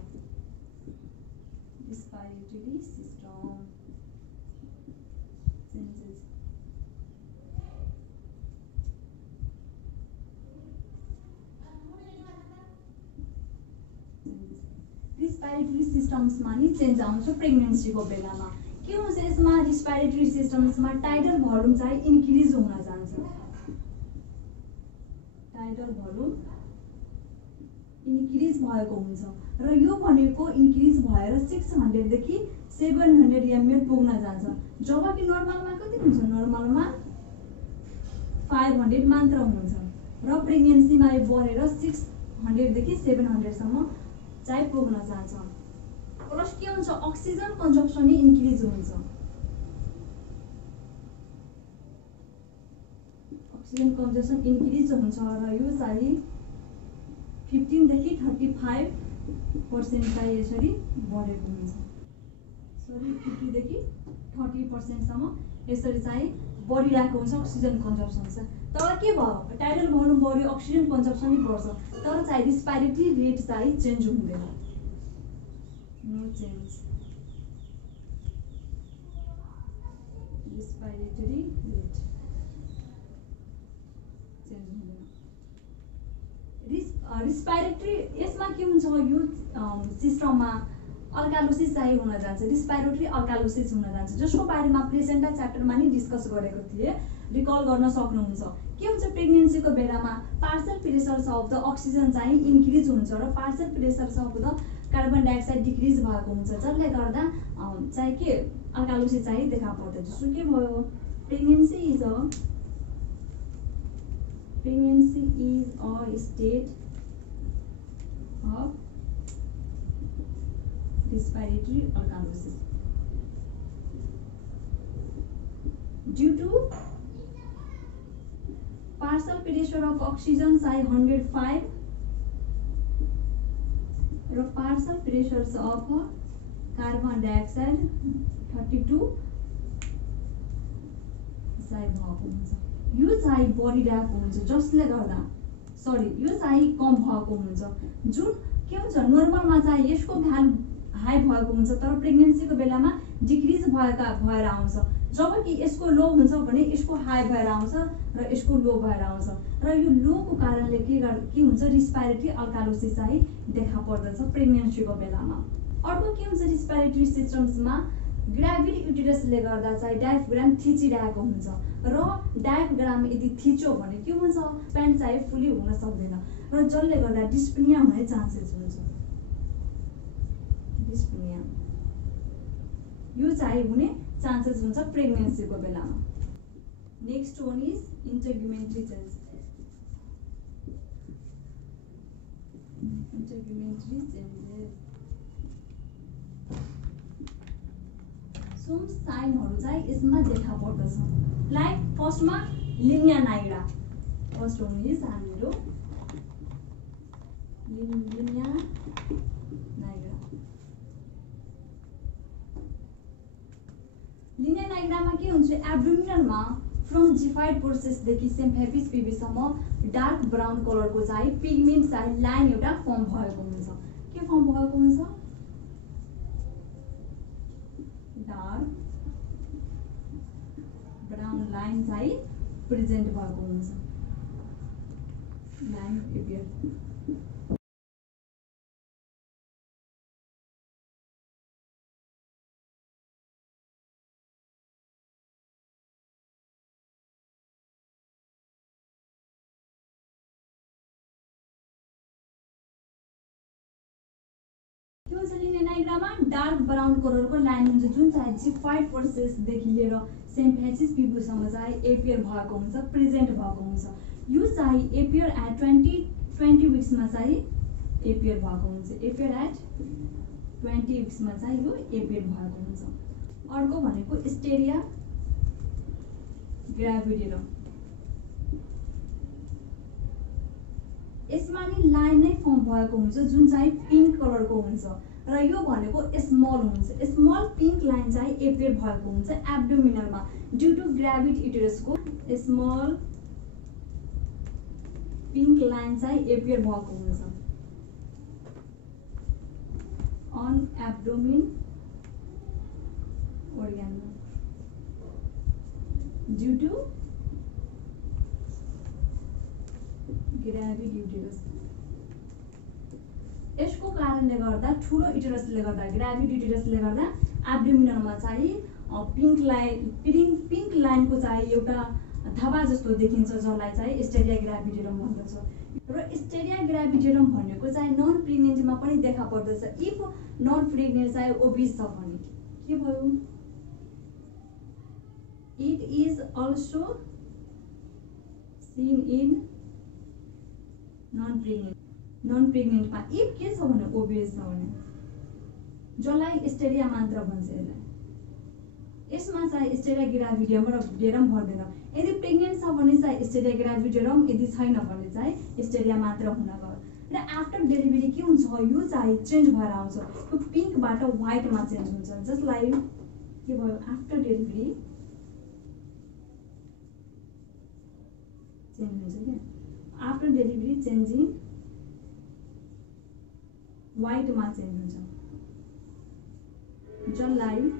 Respiratory system changes. Respiratory सिस्टम्समा नि चेन्ज आउँछ प्रेग्नेन्सीको बेलामा। के हुन्छ यसमा रेस्पिरेटरी सिस्टम्समा टाइडल भोल्युम चाहिँ इन्क्रिज हुन जान्छ। टाइडल भोल्युम इन्क्रिज भएको हुन्छ र यो भनेको इन्क्रिज भएर 600 देखि 700 ml पुग्न जान्छ, जबकि नर्मलमा कति हुन्छ नर्मलमा 500 मात्र हुन्छ र प्रेग्नेन्सीमा यो बढेर 600 देखि 700 सम्म चाहिँ पुग्न जान्छ। प्लस के हुन्छ अक्सिजन कन्जम्पसन इन्क्रिज हुन्छ। अक्सिजन कन्जम्पसन इन्क्रिज हुन्छ र यो चाहिँ 15 देखि 35% चाहिँ यसरी बढेको हुन्छ। सरी 50 देखि 30% सम्म यसरी चाहिँ बढिरहेको हुन्छ अक्सिजन कन्जम्पसन चाहिँ। तर के भयो टाइडल भोल्युम बढ्यो अक्सिजन कन्जम्पसन नि बढ्छ, तर चाहिँ रेस्पिरेटरी रेट चाहिँ चेन्ज हुँदैन। No change. Respiratory rate change हुँदैन। रेस्पिरेटरी यसमा के हुन्छ यो सिस्टममा अल्कालोसिस चाहिँ हुन जान्छ, रेस्पिरेटरी अल्कालोसिस हुन जान्छ, जसको बारेमा प्लेसेन्टा च्याप्टरमा नि डिस्कस गरेको थिएँ, रिकल गर्न सक्नुहुन्छ। के हुन्छ प्रेग्नेन्सीको बेलामा parcel pressures of the oxygen चाहिँ इन्क्रिज हुन्छ र parcel pressures of the carbon dioxide decrease भएको हुन्छ, जसले गर्दा चाहिँ के अल्कालोसिस चाहिँ देखा पर्दछ। जस्तो के भयो pregnancy is a state of respiratory alkalosis due to partial pressure of oxygen say 105 र partial pressures of carbon dioxide 32 चाहिँ भएको हुन्छ। यो चाहिँ बढिरहेको हुन्छ, जसले गर्दा यो चाहिँ कम भएको हुन्छ। जुन के हुन्छ नर्मलमा चाहिँ यसको भ्यालु हाई भएको हुन्छ तर प्रेग्नेन्सीको बेलामा डिक्रिज भएर आउँछ, जबकि यसको लो हुन्छ भने यसको हाई भएर आउँछ र यसको लो भएर आउँछ र यो लोको कारणले के हुन्छ रेस्पिरेटरी अल्कालोसिस चाहिँ देखा पर्दछ प्रेग्नेन्सीको बेलामा। अर्को के हुन्छ रेस्पिरेटरी सिस्टम्समा ग्राभिड युटेरसले गर्दा चाहिँ डायफ्राम थिचिरहेको हुन्छ र डायफ्राम यदि थिच्यो भने के हुन्छ स्प्यान्ड चाहिँ फुल्ली हुन सक्दैन र जसले गर्दा डिस्पनिया हुने चान्सेस हुन्छ। डिस्पनिया यो चाहिँ हुने चान्सेस हुन्छ प्रेग्नेन्सीको बेलामा। Next one is integumentary change. Pigmentary changes some साइनहरु चाहिँ यसमा देखा पर्दछ लाइक फर्स्टमा linea nigra first one is हाम्रो लिनिया नाइग्रा लिनिया नाइग्रामा के हुन्छ एब्डोमिनलमा फ्रम जिफाइड प्रोसेस देखि सिम्फेसिस पिबीसम्म डार्क ब्राउन कलरको चाहिँ पिगमेन्ट चाहिँ लाइन एउटा फर्म भएको हुन्छ के फर्म भएको हुन्छ डार्क ब्राउन लाइन चाहिँ प्रेजेन्ट भएको हुन्छ लाइन एपियर लिनिया नाइग्रामा डार्क ब्राउन कलरको लाइन हुन्छ जुन चाहिँ जिफाइड प्रोसेसदेखि लिएर सिम्फेसिस पिबुसम्म चाहिँ एपियर भएको हुन्छ प्रेजेन्ट भएको हुन्छ यो चाहिँ एपियर एट 20 विक्समा चाहिँ एपियर भएको हुन्छ एपियर एट 20 विक्समा चाहिँ यो एपियर भएको हुन्छ अर्को भनेको स्टेरिया ग्राभिडेरम यसमा नि लाइन नै फर्म भएको हुन्छ जुन चाहिँ पिङ्क कलरको हुन्छ र यो भनेको स्मल हुन्छ स्मल पिङ्क लाइन चाहिँ एपियर भएको हुन्छ एब्डोमिनलमा ड्यू टु ग्राभिड युटेरसको स्मल पिङ्क लाइन चाहिँ एपियर भएको हुन्छ अन एब्डोमिन organमा ड्यू टु ग्राभिड युटेरस यसको कारणले गर्दा ठुलो युटेरसले गर्दा ग्राभिड युटेरसले गर्दा एब्डोमिनलमा चाहिँ पिङ्क लाइनको चाहिँ एउटा धबा जस्तो देखिन्छ जसलाई चाहिँ स्टेरिया ग्राभिडेरम भन्दछ र स्टेरिया ग्राभिडेरम भनेको चाहिँ नन प्रेग्नेन्सीमा पनि देखा पर्दछ इफ नन प्रेग्नेन्ट चाहिँ ओबिस छ भने के भयो it is also seen in non प्रेग्नेन्टमा इफ के छ भने ओबिस छ भने जसलाई स्टेरिया मात्र भन्छ यसमा चाहिँ स्टेरिया ग्राभिडेरम भन्दैन यदि प्रेग्नेन्ट छ भने चाहिँ स्टेरिया ग्राभिडेरम यदि छैन भने चाहिँ स्टेरिया मात्र हुन गयो र आफ्टर डेलिभरी के हुन्छ यो चाहिँ चेन्ज भएर आउँछ यो पिङ्कबाट व्हाइटमा चेन्ज हुन्छ जसलाई के भयो आफ्टर डेलिभरी चेन्ज हुन्छ क्या आफ्टर डेलिभरी चेन्जिङ व्हाइटमा चेन्ज हुन्छ जसलाई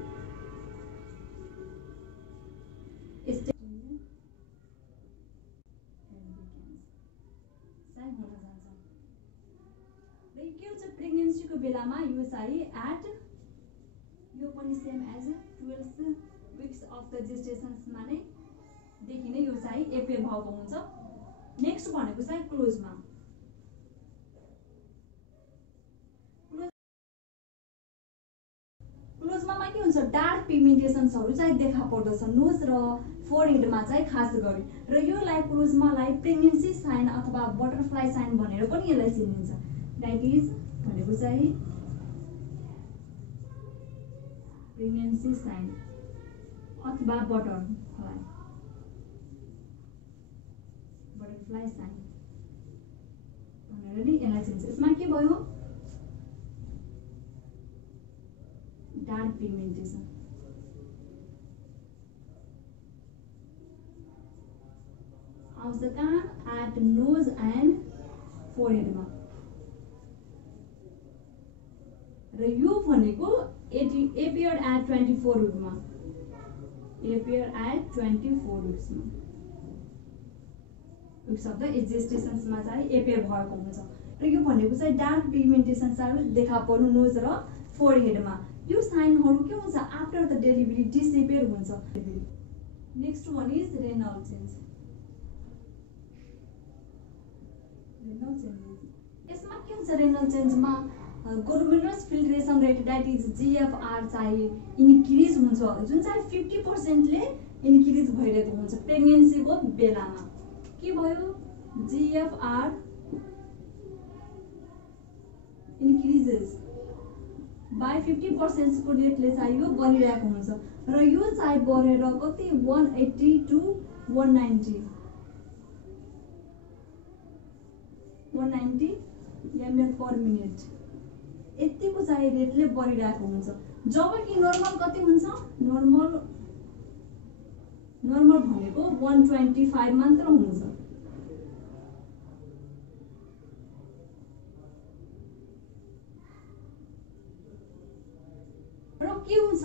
प्रेग्नेन्सीको बेलामा यो चाहिँ एट यो पनि same as 12 weeks of the जेस्टेसन्समा नै देखि नै यो चाहिँ एपियर भएको हुन्छ नेक्स्ट भनेको चाहिँ क्लोजमा के हुन्छ डार्क पिगमेन्टेसन्सहरु चाहिँ देखा पर्दछ नोज र फोरहेडमा चाहिँ खास गरी र योलाई क्लोजमालाई प्रेग्नेन्सी साइन अथवा बटरफ्लाई साइन भनेर पनि यसलाई चिनिन्छ दैट इज भनेको चाहिँ प्रेग्नेन्सी साइन अथवा बटरफ्लाई साइन भनेर नि यसलाई चिनिन्छ यसमा के भयो डार्क पिगमेन्टेसन आउँछ कहाँ एट नोज एन्ड फोरहेडमा र यो भनेको एपियर एट 24 विकमा एपियर एट 24 विक्समा विक्स अफ द जेस्टेसन्समा चाहिँ एपियर भएको हुन्छ र यो भनेको चाहिँ डार्क पिगमेन्टेसन्सहरु देखा पर्नु नोज र फोरहेडमा यो साइनहरु के हुन्छ आफ्टर द डेलिभरी डिसएपियर हुन्छ next one is renal change यसमा के हुन्छ रेनल चेन्जमा glomerulus filtration rate that is GFR चाहिँ इन्क्रिज हुन्छ जुन चाहिँ 50% ले इन्क्रिज भइरहेको हुन्छ प्रेग्नेन्सीको बेलामा के भयो जीएफआर बाई 50% को रेटले चाहिँ यो बढिरहेको हुन्छ र यो चाहिँ बढेर कति 180 to 190 ml per minute यतिको चाहिँ रेटले बढिरहेको हुन्छ। जबकि नर्मल कति हुन्छ? नर्मल भनेको 125 मात्र हुन्छ। र के हुन्छ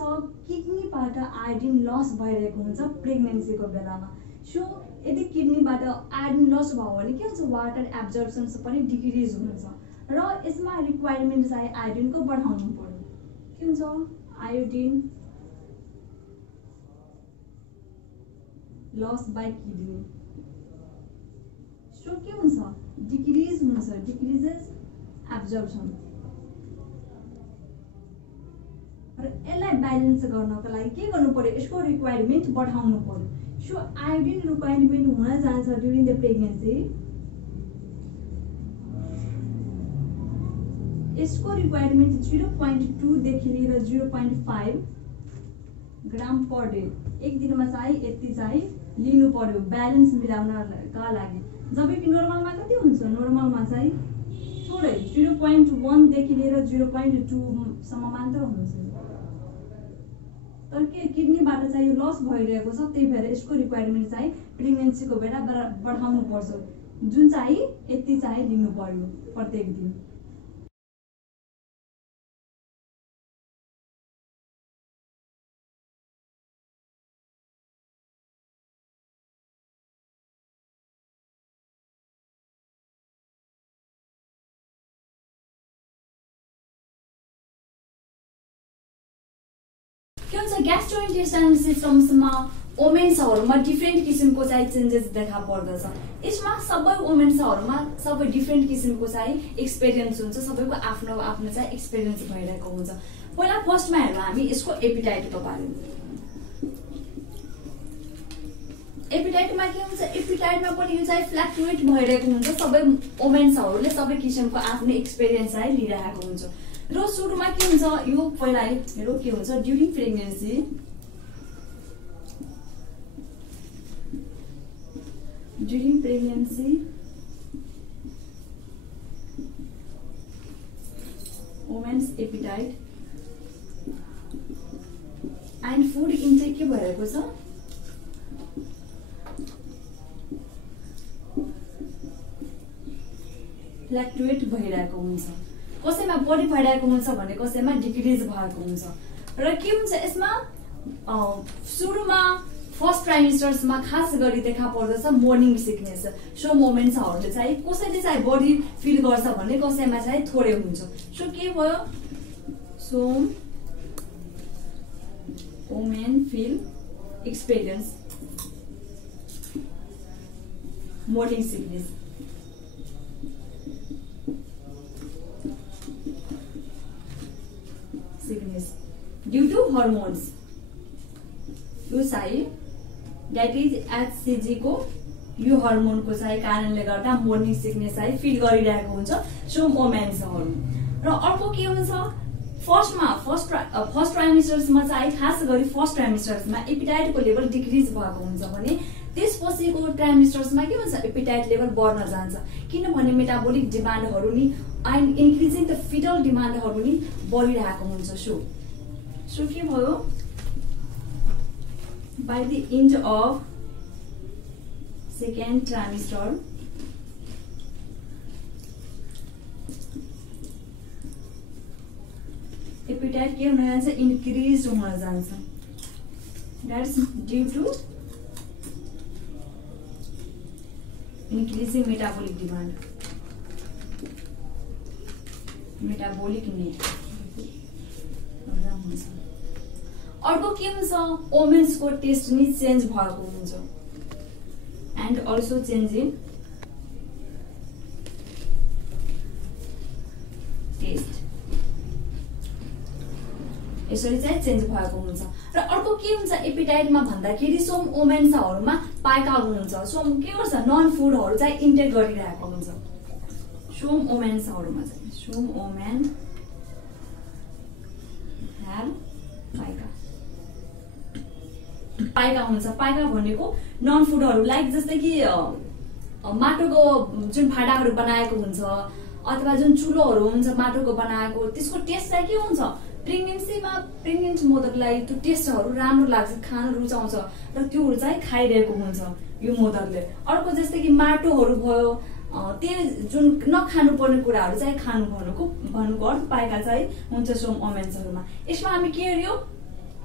किडनीबाट आयोडिन लस भइरहेको हुन्छ प्रेग्नेन्सीको बेलामा। सो यदि किडनीबाट आयोडिन लस भयो भने के हुन्छ वाटर एब्जर्प्सन पनि डिक्रिज हुन्छ र यसमा रिक्वायरमेन्ट चाहिँ आयोडिनको बढाउनु पर्यो। के हुन्छ iodine loss by kidney. So के हुन्छ डिक्रिज हुन्छ डिक्रिजेस एब्जर्प्सन र यसलाई ब्यालेन्स गर्नको लागि के गर्नु पर्यो यसको रिक्वायरमेन्ट बढाउनु पर्यो। सो आयोडिन रिक्वायरमेन्ट हुन जान्छ ड्युरिङ द प्रेग्नेन्सी। यसको रिक्वायरमेन्ट 0.2 देखि लिएर 0.5 ग्राम पर डे एक दिनमा चाहिँ यति चाहिँ लिनु पर्यो ब्यालेन्स मिलाउनका लागि। जबकि नर्मलमा कति हुन्छ नर्मलमा चाहिँ थोरै 0.1 देखि लिएर 0.2 सम्म मात्र हुन्छ। तर के किडनीबाट चाहिँ यो लस भइरहेको छ त्यही भएर यसको रिक्वायरमेन्ट चाहिँ प्रेग्नेन्सीको बेला बढाउनु पर्छ जुन चाहिँ यति चाहिँ लिनु पर्यो प्रत्येक दिन। के हुन्छ ग्यास्ट्रोइन्टेस्टाइनल सिस्टम्समा वुमेन्सहरुमा डिफ्रेन्ट किसिमको चाहिँ चेन्जेस देखा पर्दछ। यसमा सबै वुमेन्सहरुमा सबै डिफ्रेन्ट किसिमको चाहिँ एक्सपिरियन्स हुन्छ, सबैको आफ्नो आफ्नो चाहिँ एक्सपिरियन्स भइरहेको हुन्छ। पहिला फर्स्टमा हेरौँ हामी यसको एपिटाइटको बारेमा। एपिटाइटमा के हुन्छ एपिटाइटमा पनि यो चाहिँ फ्लक्चुएट भइरहेको हुन्छ। सबै वुमेन्सहरुले सबै किसिमको आफ्नो एक्सपिरियन्स चाहिँ लिइरहेको हुन्छ। र सुरुमा के हुन्छ यो पहिला हेरौँ के हुन्छ during pregnancy women's appetite and food intake के भइरहेको छ फ्लक्चुएट भइरहेको हुन्छ। कसैमा बढी भइरहेको हुन्छ भने कसैमा डिक्रिज भएको हुन्छ। र के हुन्छ यसमा सुरुमा फर्स्ट ट्राइमेस्टर्समा खास गरी देखा पर्दछ मर्निङ सिकनेस। सो वुमेन्सहरुले चाहिँ कसैले चाहिँ बडी फिल गर्छ भने कसैमा चाहिँ थोरै हुन्छ। सो के भयो so women feel experience morning sickness. Due to hormones, यो चाहिँ that is HCG को यो हार्मोन को चाहिँ कारणले गर्दा मर्निङ सिकनेस चाहिँ फिल गरिरहेको हुन्छ सो वुमेन्सहरु। र अर्को के हुन्छ फर्स्ट ट्राइमेस्टर्समा चाहिँ खास गरी फर्स्ट ट्राइमेस्टर्समा एपिटाइटको लेभल डिक्रिज भएको हुन्छ भने त्यसपछिको ट्राइमेस्टर्समा के हुन्छ एपिटाइट लेभल बढ्न जान्छ किनभने मेटाबोलिक डिमान्डहरु नि एन्ड इन्क्रिजिङ द फिटल डिमान्डहरु नि बढिरहेको हुन्छ। सो के भयो by the end of second trimester appetite के हुन जान्छ इन्क्रिज हुन जान्छ। That's due to increasing metabolic demand, metabolic need। अर्को के हुन्छ वुमेन्स को टेस्ट नि चेन्ज भएको हुन्छ and also change in taste यसरी चाहिँ चेन्ज भएको हुन्छ। र अर्को के हुन्छ एपिटाइटमा भन्दाखेरि सोम वुमेन्सहरुमा पाएका हुन्छ सोम के गर्छ नन फुडहरु चाहिँ इन्टेक गरिरहेको हुन्छ। सोम वुमेन्सहरुमा चाहिँ सोम वुमेन have पाइका। पाइका हुन्छ। पाइका भनेको नन फुडहरू लाइक जस्तै कि माटोको जुन भाँडाहरू बनाएको हुन्छ अथवा जुन चुलोहरू हुन्छ माटोको बनाएको, त्यसको टेस्ट चाहिँ के हुन्छ, प्रेग्नेन्सीमा प्रेग्नेन्ट मदरलाई त्यो टेस्टहरू राम्रो लाग्छ, खान रुचाउँछ र त्योहरू चाहिँ खाइरहेको हुन्छ यो मदरले। अर्को जस्तै कि माटोहरू भयो, त्यो जुन नखानु पर्ने कुराहरू चाहिँ खानु भन्नुको अर्थ पाइका चाहिँ हुन्छ सोम ओमेन्सहरूमा। यसमा हामी के हेर्यो,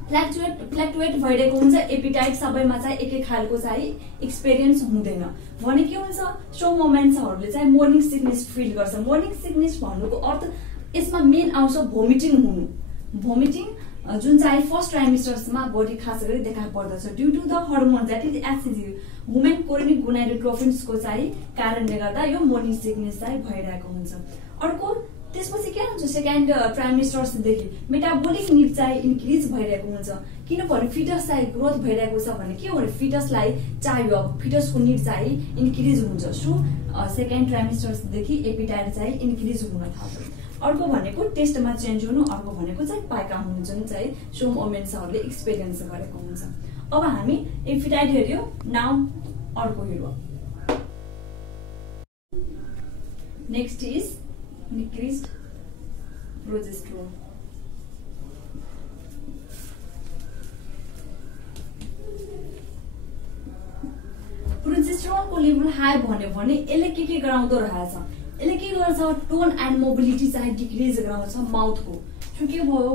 फ्लक्चुएट भइरहेको हुन्छ, एपिटाइट सबैमा चाहिँ एक खालको चाहिँ एक्सपिरियन्स हुँदैन भने के हुन्छ, सोम ओमेन्सहरूले चाहिँ मोर्निङ सिकनेस फिल गर्छ। मोर्निङ सिकनेस भन्नुको अर्थ यसमा मेन आउँछ भोमिटिङ हुनु। भोमिटिङ जुन चाहिँ फर्स्ट ट्राइमेस्टर्समा बडी खास गरी देखा पर्दछ due to the hormone that is hCG, human chorionic गोनाडोट्रोफिन्सको चाहिँ कारणले गर्दा यो मोर्निङ सिकनेस चाहिँ भइरहेको हुन्छ। अर्को त्यसपछि के हुन्छ, सेकेन्ड ट्राइमेस्टर्सदेखि मेटाबोलिक निड चाहिँ इन्क्रिज भइरहेको हुन्छ, किनभने फिटस चाहिँ ग्रोथ भइरहेको छ भने के हो भने फिटसलाई चाहियो, अब फिटसको निड चाहिँ इन्क्रिज हुन्छ। सो सेकेन्ड ट्राइमेस्टर्सदेखि एपिटाइट चाहिँ इन्क्रिज हुन थाल्छ। अर्को भनेको टेस्टमा चेन्ज हुनु, अर्को भनेको चाहिँ पाइका हुनु, जुन चाहिँ सोम ओमेन्सहरूले एक्सपिरियन्स गरेको हुन्छ। अब हामी एपिटाइट हेर्यो, नाउ अर्को हेर्यो। Next is increased progesterone। प्रोजेस्टेरोनको लेभल हाई भन्यो भने यसले के गराउँदो रहेछ, यसले के गर्छ, टोन एन्ड मोबिलिटी चाहिँ डिक्रिज गराउँछ माउथको। सो के भयो,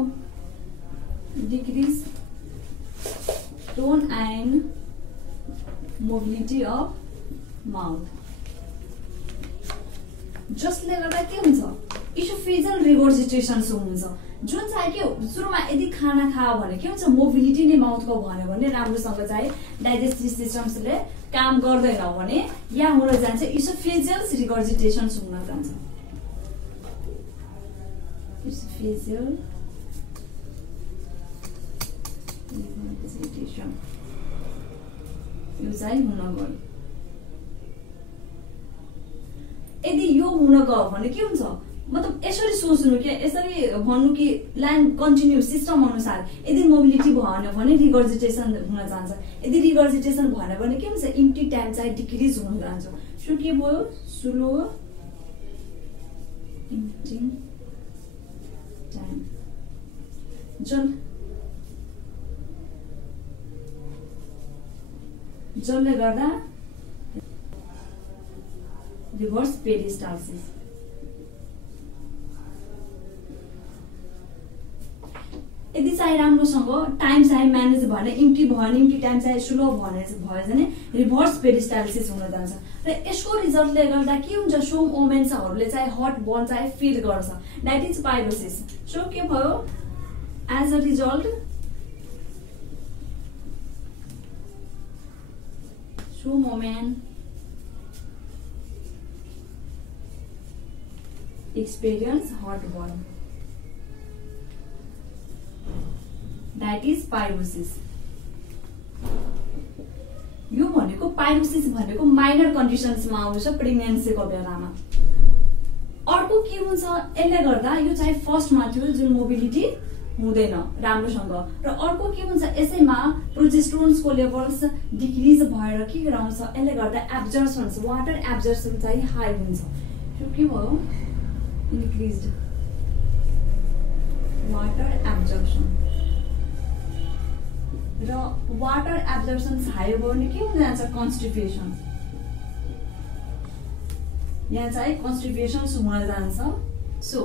decrease tone and mobility of mouth, जसले गर्दा के हुन्छ, इसोफेजियल रिगर्जिटेसन हुन्छ। जुन चाहिँ के सुरुमा यदि खाना खायो भने के हुन्छ, मोबिलिटी नै माउथको भन्यो भने राम्रोसँग चाहिँ डाइजेस्टिभ सिस्टमले काम गर्दैन भने यहाँ हुन जान्छ इसोफेजियल रिगर्जिटेसन हुन जान्छ। इसोफेजियल रिगर्जिटेसन यो चाहिँ हुन गयो। यदि यो हुन गयो भने के हुन्छ, मतलब यसरी सोच्नु कि यसरी भन्नु कि लाइन कन्टिन्यू सिस्टम अनुसार यदि मोबिलिटी भएन भने रिगर्जिटेसन हुन जान्छ, यदि रिगर्जिटेसन भएन भने के हुन्छ, इम्प्टी टाइम चाहिँ डिक्रिज हुन जान्छ। सो के भयो, स्लो इम्प्टिङ टाइम, जसले गर्दा रिभर्स पेरिस्टाल्सिस। यदि चाहिँ राम्रोसँग टाइम चाहिँ म्यानेज भएन, इम्प्टी भएन, इम्प्टी टाइम चाहिँ स्लो भयो भने रिभर्स पेरिस्टाल्सिस हुन जान्छ र यसको रिजल्टले गर्दा के हुन्छ, सोम ओमेन्सहरूले चाहिँ हट बर्न चाहिँ फिल गर्छ, द्याट इज पाइरोसिस। सो के भयो, as a result some women experience heartburn, that is pyrosis। यो भनेको पाइरोसिस भनेको माइनर कन्डिसन्समा आउँछ प्रेग्नेन्सीको बेलामा। अर्को के हुन्छ, यसले गर्दा यो चाहिँ फर्स्टमा थियो जुन मोबिलिटी हुँदैन राम्रोसँग, र अर्को के हुन्छ, यसैमा प्रोजेस्टेरोन्सको लेभल्स डिक्रिज भएर के गराउँछ, यसले गर्दा एब्जर्प्सन, वाटर एब्जर्प्सन चाहिँ हाई हुन्छ। सो के भयो, increased water absorption, र वाटर एब्जर्प्सन हाई भयो भने के हुन जान्छ, कन्स्टिपेसन, यहाँ चाहिँ कन्स्टिपेसन हुन जान्छ। सो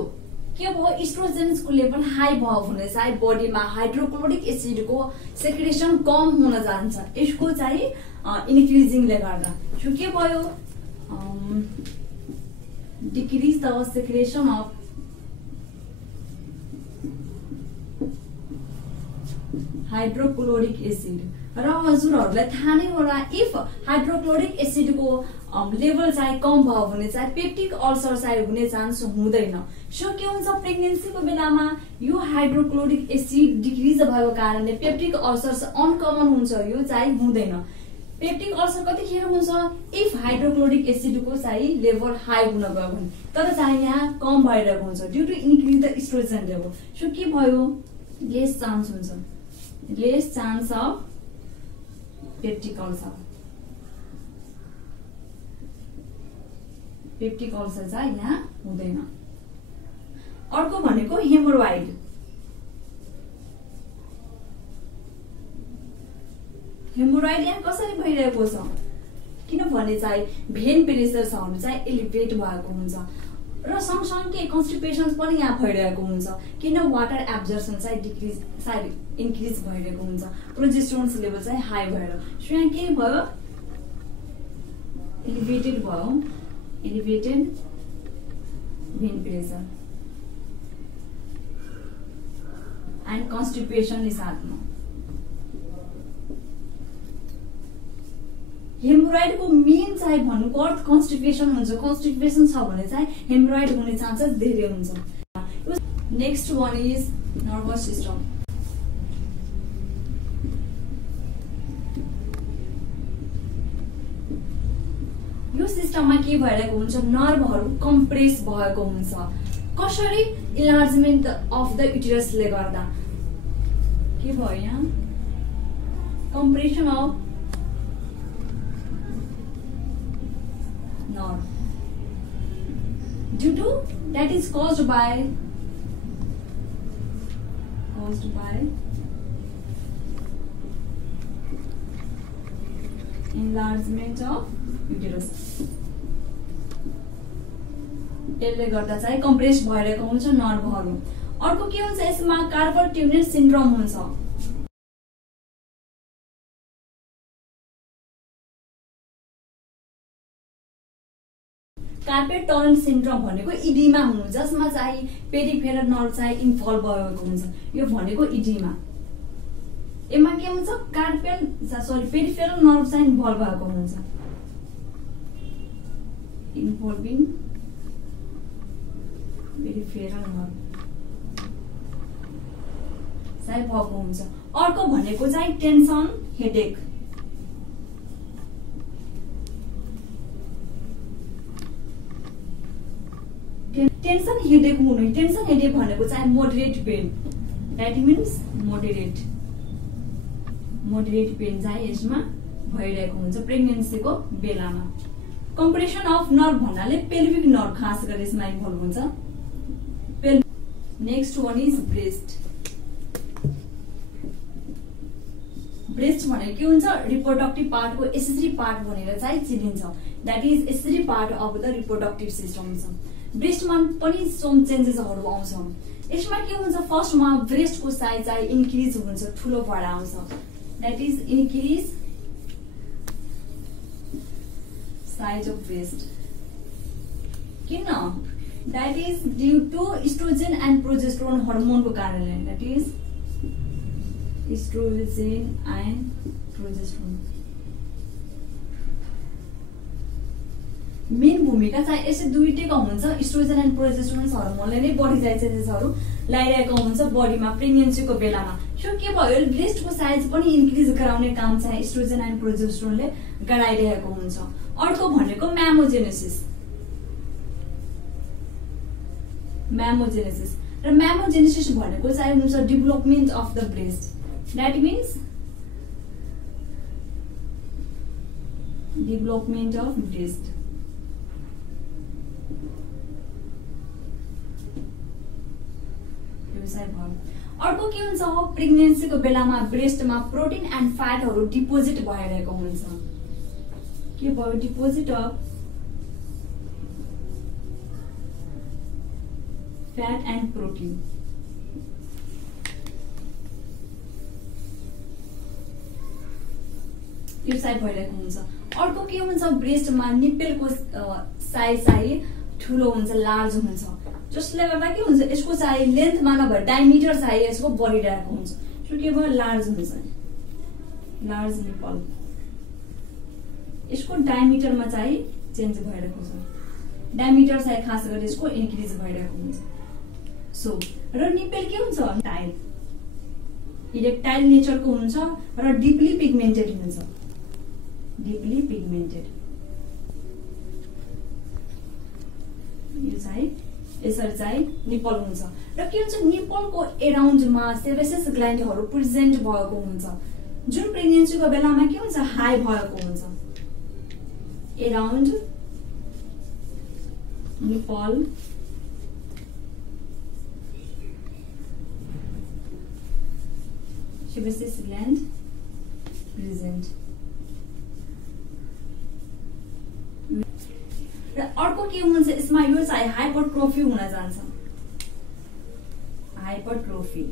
के भयो, इस्ट्रोजेन्सको लेभल हाई भयो भने चाहिँ बडीमा हाइड्रोक्लोरिक एसिडको सेक्रेसन कम हुन जान्छ, यसको चाहिँ इन्क्रिजिङले गर्दा। सो के भयो, decrease the secretion of hydrochloric acid. र हजुरहरूलाई थाहा नै होला, इफ हाइड्रोक्लोरिक एसिडको लेभल चाहिँ कम भयो भने चाहिँ पेप्टिक अल्सर चाहिँ हुने चान्स हुँदैन। सो के हुन्छ, प्रेग्नेन्सीको बेलामा यो हाइड्रोक्लोरिक एसिड डिक्रिज भएको कारणले पेप्टिक अल्सर अनकमन हुन्छ, यो चाहिँ हुँदैन। पेप्टिक अल्सर कतिखेर हुन्छ, इफ हाइड्रोक्लोरिक एसिडको चाहिँ लेभल हाई हुन गयो भने, तर चाहिँ यहाँ कम भइरहेको हुन्छ due to increase the oestrogen level. So के भयो, लेस चान्स हुन्छ, less chance of peptic ulcer. Peptic ulcer चाहिँ यहाँ हुँदैन। अर्को भनेको हेमोरोइड। हेमोरोइड यहाँ कसरी भइरहेको छ किनभने चाहिँ भेन प्रेसरहरू चाहिँ एलिभेट भएको हुन्छ र सँगसँगै कन्स्टिपेसन पनि यहाँ भइरहेको हुन्छ किन वाटर एब्जर्प्सन चाहिँ इन्क्रिज भइरहेको हुन्छ, प्रोजेस्टेरोन लेभल चाहिँ हाई भएर। सो यहाँ के भयो, एलिभेटेड भयो, elevated vein pressure and constipation नि साथमा। हेमोरोइडको मेन चाहिँ भन्नुको अर्थ कन्स्टिपेसन हुन्छ। कन्स्टिपेसन छ भने चाहिँ हेमोरोइड हुने चान्सेस धेरै हुन्छ। Next one is nervous system. यो सिस्टममा के भइरहेको हुन्छ, नर्भहरू कम्प्रेस भएको हुन्छ। कसरी, इन्लार्जमेन्ट अफ द युटेरसले गर्दा के भयो यहाँ, compression of nerve due to that is caused by enlargement of uterus। यसले गर्दा चाहिँ कम्प्रेस भइरहेको हुन्छ नर्भहरू। अर्को के हुन्छ, यसमा कार्पल ट्युनर सिन्ड्रोम हुन्छ। कार्पेट टनल सिन्ड्रोम भनेको इडिमा हुनु जसमा चाहिँ पेरिफेरल नर्भ चाहिँ इन्भल्भ भएको हुन्छ। यो भनेको इडिमा। यसमा के हुन्छ, पेरिफेरल नर्भ चाहिँ इन्भल्भ भएको हुन्छ, इन्भल्भिङ पेरिफेरल नर्भ चाहिँ भएको हुन्छ। अर्को भनेको चाहिँ टेन्सन हेडेक। टेन्सन हेडेक हुनु, टेन्सन हेडेक भनेको चाहिँ moderate pain, that means moderate pain चाहिँ यसमा भइरहेको हुन्छ प्रेग्नेन्सीको बेलामा। कम्प्रेसन अफ नर्भ भन्नाले पेल्भिक नर्भ खास गरी यसमा इन्भल्भ हुन्छ। Next one is breast. Breast भनेको के हुन्छ, रिप्रोडक्टिभ पार्टको एसेसरी पार्ट भनेर चाहिँ चिनिन्छ, that is accessory part of the reproductive system छ। ब्रेस्टमा पनि सम चेन्जेसहरू आउँछ। यसमा के हुन्छ, फर्स्टमा ब्रेस्टको साइज चाहिँ इन्क्रिज हुन्छ, ठुलो भएर आउँछ, that is increase size of breast. किन, that is due to oestrogen and progesterone हर्मोनको कारणले, that is oestrogen and progesterone. Main भूमिका चाहिँ यसै दुईटैको हुन्छ, इस्ट्रोजेन एन्ड प्रोजेस्टेरोन हर्मोनले नै बढी चाहिँ चेन्जेसहरू ल्याइरहेको हुन्छ बडीमा प्रेग्नेन्सीको बेलामा। सो के भयो, ब्रेस्टको साइज पनि इन्क्रिज गराउने काम चाहिँ इस्ट्रोजेन एन्ड प्रोजेस्टेरोनले गराइरहेको हुन्छ। अर्को भनेको म्यामोजेनेसिस। म्यामोजेनेसिस र म्यामोजेनेसिस भनेको चाहिँ हुन्छ development of the breast, that means development of breast. अर्को के हुन्छ, प्रेग्नेन्सीको बेलामा ब्रेस्टमा प्रोटिन एन्ड फ्याटहरू डिपोजिट भइरहेको हुन्छ। के भयो, deposit of fat and protein. यो साइड भइरहेको हुन्छ। अर्को के हुन्छ, ब्रेस्टमा निप्पलको साइज चाहिँ ठुलो हुन्छ, लार्ज हुन्छ, जसले गर्दा के हुन्छ, यसको चाहिँ लेन्थमा नभएर डायमिटर चाहिँ यसको बढिरहेको हुन्छ। सो के भयो, लार्ज हुन्छ, लार्ज निप्पल। यसको डायमिटरमा चाहिँ चेन्ज भइरहेको छ, डायमिटर चाहिँ खास गरी यसको इन्क्रिज भइरहेको हुन्छ। सो र निप्पल के हुन्छ, टाइल इरेक्टाइल नेचरको हुन्छ र डिपली पिगमेन्टेड हुन्छ, डिपली पिगमेन्टेड। यो चाहिँ यसरी चाहिँ निप्पल हुन्छ र के हुन्छ निप्पलको एराउन्डमा सेबेसियस ग्ल्यान्डहरू प्रेजेन्ट भएको हुन्छ जुन प्रेग्नेन्सीको बेलामा के हुन्छ हाई भएको हुन्छ around nipple sebaceous gland present र अर्को के हुन्छ यसमा यो चाहिँ हाइपरट्रोफी हुन जान्छ हाइपरट्रोफी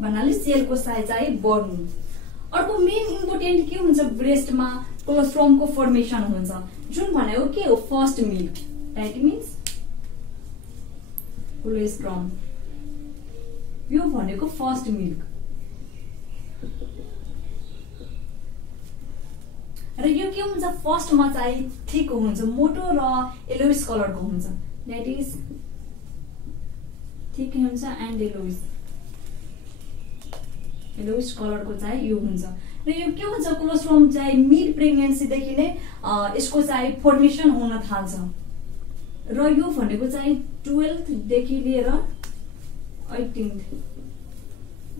भन्नाले सेलको साइज चाहिँ बढ्नु अर्को मेन इम्पोर्टेन्ट के हुन्छ ब्रेस्टमा कोलोस्ट्रमको फर्मेसन हुन्छ जुन भनेको के हो first milk that means colostrum यो भनेको फर्स्ट मिल्क र यो के हुन्छ फर्स्टमा चाहिँ थिक हुन्छ मोटो र येलोइस कलरको हुन्छ द्याट इज थिक हुन्छ एन्ड येलोइस कलरको चाहिँ यो हुन्छ र यो के हुन्छ कोलोस्ट्रम चाहिँ मिड प्रेग्नेन्सीदेखि नै यसको चाहिँ फर्मेसन हुन थाल्छ र यो भनेको चाहिँ 12th देखि लिएर 18th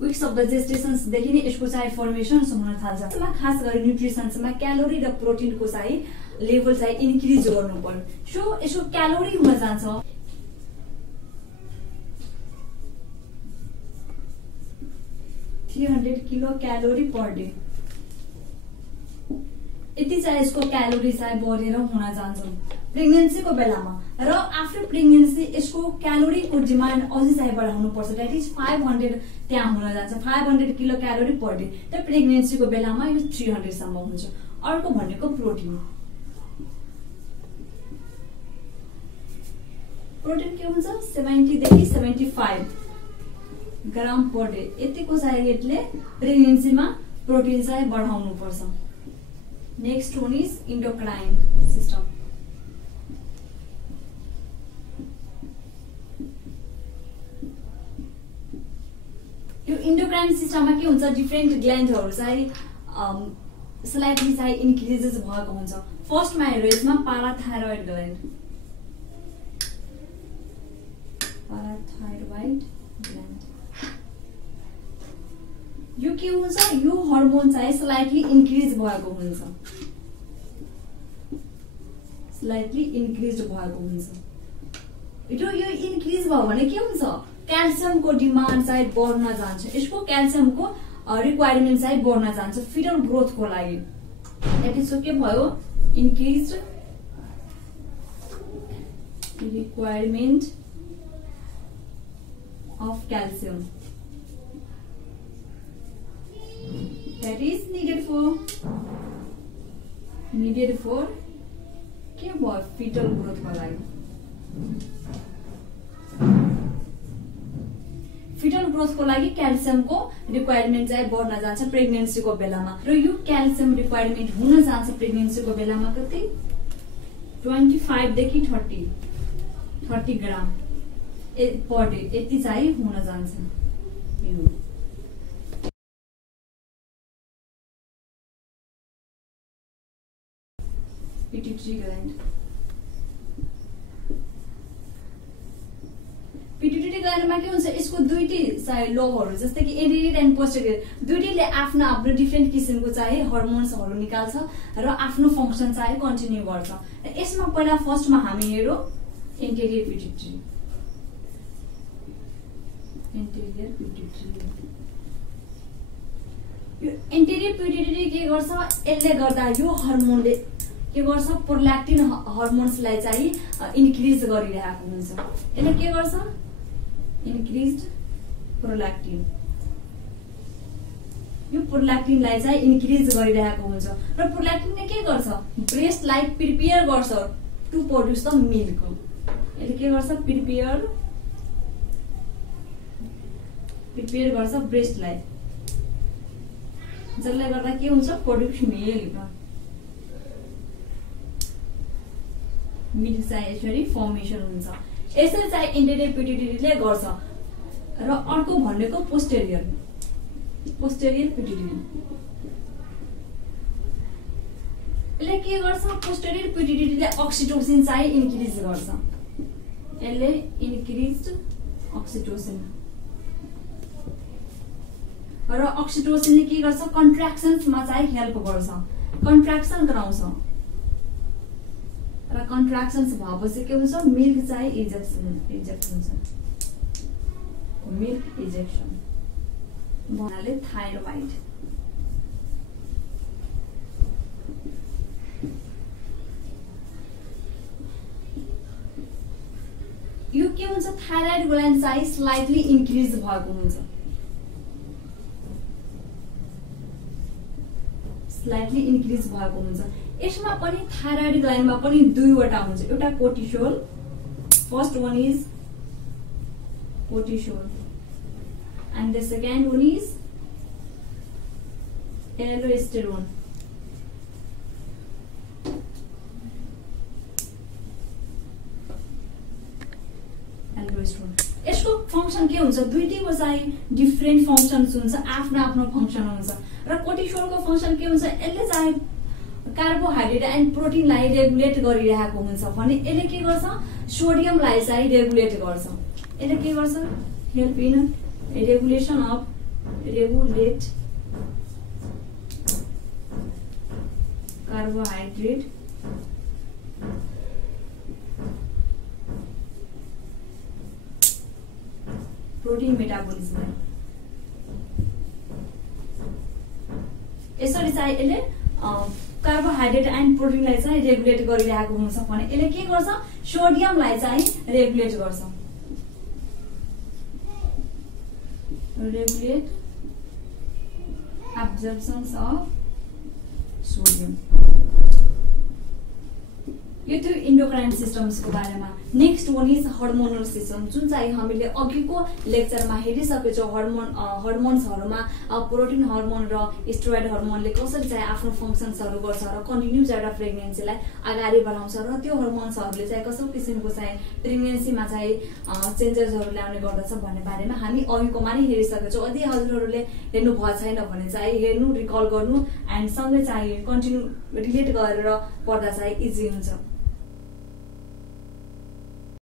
विक्स अफ द जेस्टेसन्सदेखि नै यसको चाहिँ फर्मेसन हुन थाल्छ यसमा खास गरी न्युट्रिसन्समा क्यालोरी र प्रोटिनको चाहिँ लेभल चाहिँ इन्क्रिज गर्नु पर्यो सो यसको क्यालोरी हुन जान्छ 300 किलो क्यालोरी पर डे यति चाहिँ यसको क्यालोरी चाहिँ बढेर हुन जान्छ प्रेग्नेन्सीको बेलामा र आफ्टर प्रेग्नेन्सी यसको क्यालोरीको डिमान्ड अझै चाहिँ बढाउनु पर्छ द्याट इज 500 त्यहाँ हुन जान्छ 500 किलो क्यालोरी पर डे त प्रेग्नेन्सीको बेलामा यो 300 सम्म हुन्छ अर्को भनेको प्रोटिन प्रोटिन के हुन्छ 70 देखि 75 ग्राम पर डे यतिको चाहिँ रेटले प्रेग्नेन्सीमा प्रोटिन चाहिँ बढाउनु पर्छ next one is endocrine system यो इन्डोक्राइन सिस्टममा के हुन्छ डिफरेन्ट ग्ल्यान्डहरू चाहिँ स्लाइटली चाहिँ इन्क्रिजेस भएको हुन्छ फर्स्टमा हेर्नु यसमा पाराथाइरोइड ग्ल्यान्ड यो के हुन्छ यो हर्मोन चाहिँ स्लाइटली इन्क्रिज भएको हुन्छ स्लाइटली इन्क्रिज भएको हुन्छ यो इन्क्रिज भयो भने के हुन्छ क्याल्सियमको डिमान्ड चाहिँ बढ्न जान्छ यसको क्याल्सियमको रिक्वायरमेन्ट चाहिँ बढ्न जान्छ फिटल ग्रोथको लागि त्यसको के भयो increase requirement of calcium that is needed for के भयो फिटल ग्रोथको लागि फिटल ग्रोथको लागि क्याल्सियमको रिक्वायरमेन्ट चाहिँ बढ्न जान्छ प्रेग्नेन्सीको बेलामा र यो क्याल्सियम रिक्वायरमेन्ट हुन जान्छ प्रेग्नेन्सीको बेलामा कति 25 देखि 30 ग्राम पर डे यति चाहिँ हुन जान्छ पिट्युटरी ग्ल्यान्ड पिट्युटरी ग्ल्यान्डमा के हुन्छ यसको दुईटै लोबहरू जस्तै कि एन्टेरियर एन्ड पोस्टेरियर दुईटैले आफ्नो आफ्नो डिफ्रेन्ट किसिमको चाहिँ हर्मोन्सहरू निकाल्छ र आफ्नो फङ्सन चाहिँ कन्टिन्यू गर्छ यसमा पहिला फर्स्टमा हामी हेरौँ एन्टेरियर पिट्युटरी यो एन्टेरियर पिट्युटरी के गर्छ यसले गर्दा यो हर्मोनले के गर्छ प्रोल्याक्टिन हर्मोन्सलाई चाहिँ इन्क्रिज गरिरहेको हुन्छ यसले के गर्छ इन्क्रिज्ड प्रोल्याक्टिन यो प्रोल्याक्टिनलाई चाहिँ इन्क्रिज गरिरहेको हुन्छ र प्रोल्याक्टिनले के गर्छ ब्रेस्टलाई प्रिपेयर गर्छ टु प्रोड्युस द मिल्क यसले के गर्छ प्रिपेयर गर्छ ब्रेस्टलाई जसले गर्दा के हुन्छ प्रोड्युस मिल्क चाहिँ यसरी फर्मेसन हुन्छ यसरी चाहिँ एन्टेरियर पिट्युटरीले गर्छ र अर्को भनेको पोस्टेरियर पिट्युटरी यसले के गर्छ पोस्टेरियर पिट्युटरीले अक्सिटोसिन चाहिँ इन्क्रिज गर्छ यसले इन्क्रिज्ड अक्सिटोसिन र अक्सिटोसिनले के गर्छ कन्ट्र्याक्सन्समा चाहिँ हेल्प गर्छ कन्ट्र्याक्सन गराउँछ र कन्ट्र्याक्सन्स भएपछि के हुन्छ मिल्क चाहिँ इजेक्ट हुन्छ मिल्क इजेक्सन भन्नाले थाइरोइड यो के हुन्छ थाइरोइड ग्ल्यान्ड चाहिँ स्लाइटली इन्क्रिज भएको हुन्छ स्लाइटली इन्क्रिज भएको हुन्छ यसमा पनि थाइरोइड ग्ल्यान्डमा पनि दुईवटा हुन्छ एउटा cortisol first one is cortisol and the second one is aldosterone यसको फंक्सन के हुन्छ दुईटैको चाहिँ डिफरेन्ट फंक्सन्स हुन्छ आफ्नो आफ्नो फंक्सन हुन्छ र कोर्टिसोलको फंक्सन के हुन्छ यसले चाहिँ कार्बोहाइड्रेट एन्ड प्रोटिनलाई रेगुलेट गरिरहेको हुन्छ भने यसले के गर्छ सोडियमलाई चाहिँ रेगुलेट गर्छ यसले के गर्छ help in regulation of regulate carbohydrate protein metabolism यसरी चाहिँ यसले कार्बोहाइड्रेट एन्ड प्रोटिनलाई चाहिँ रेगुलेट गरिरहेको हुन्छ भने यसले के गर्छ सोडियमलाई चाहिँ रेगुलेट गर्छ रेगुलेट एब्जर्प्सन्स अफ सोडियम यो थियो इन्डोक्राइन सिस्टम्सको बारेमा next one is hormonal system जुन चाहिँ हामीले अघिको लेक्चरमा हेरिसकेछौँ हर्मोन्सहरुमा प्रोटिन हर्मोन र स्टेरोइड हर्मोनले कसरी चाहिँ आफ्नो फंक्सन्सहरु गर्छ र कन्टिन्युस एउटा प्रेग्नेन्सीलाई अगाडि बढाउँछ र त्यो हर्मोन्सहरुले चाहिँ कस्तो किसिमको चाहिँ प्रेग्नेन्सीमा चाहिँ चेन्जेसहरु ल्याउने गर्दछ भन्ने बारेमा हामी अघिकोमा नै हेरिसकेछौँ यदि हजुरहरुले हेर्नु भएको छैन भने चाहिँ हेर्नु रिकल गर्नु एन्ड सँगै चाहिँ कन्टिन्यु रिलेट गरेर पढ्दा चाहिँ इजी हुन्छ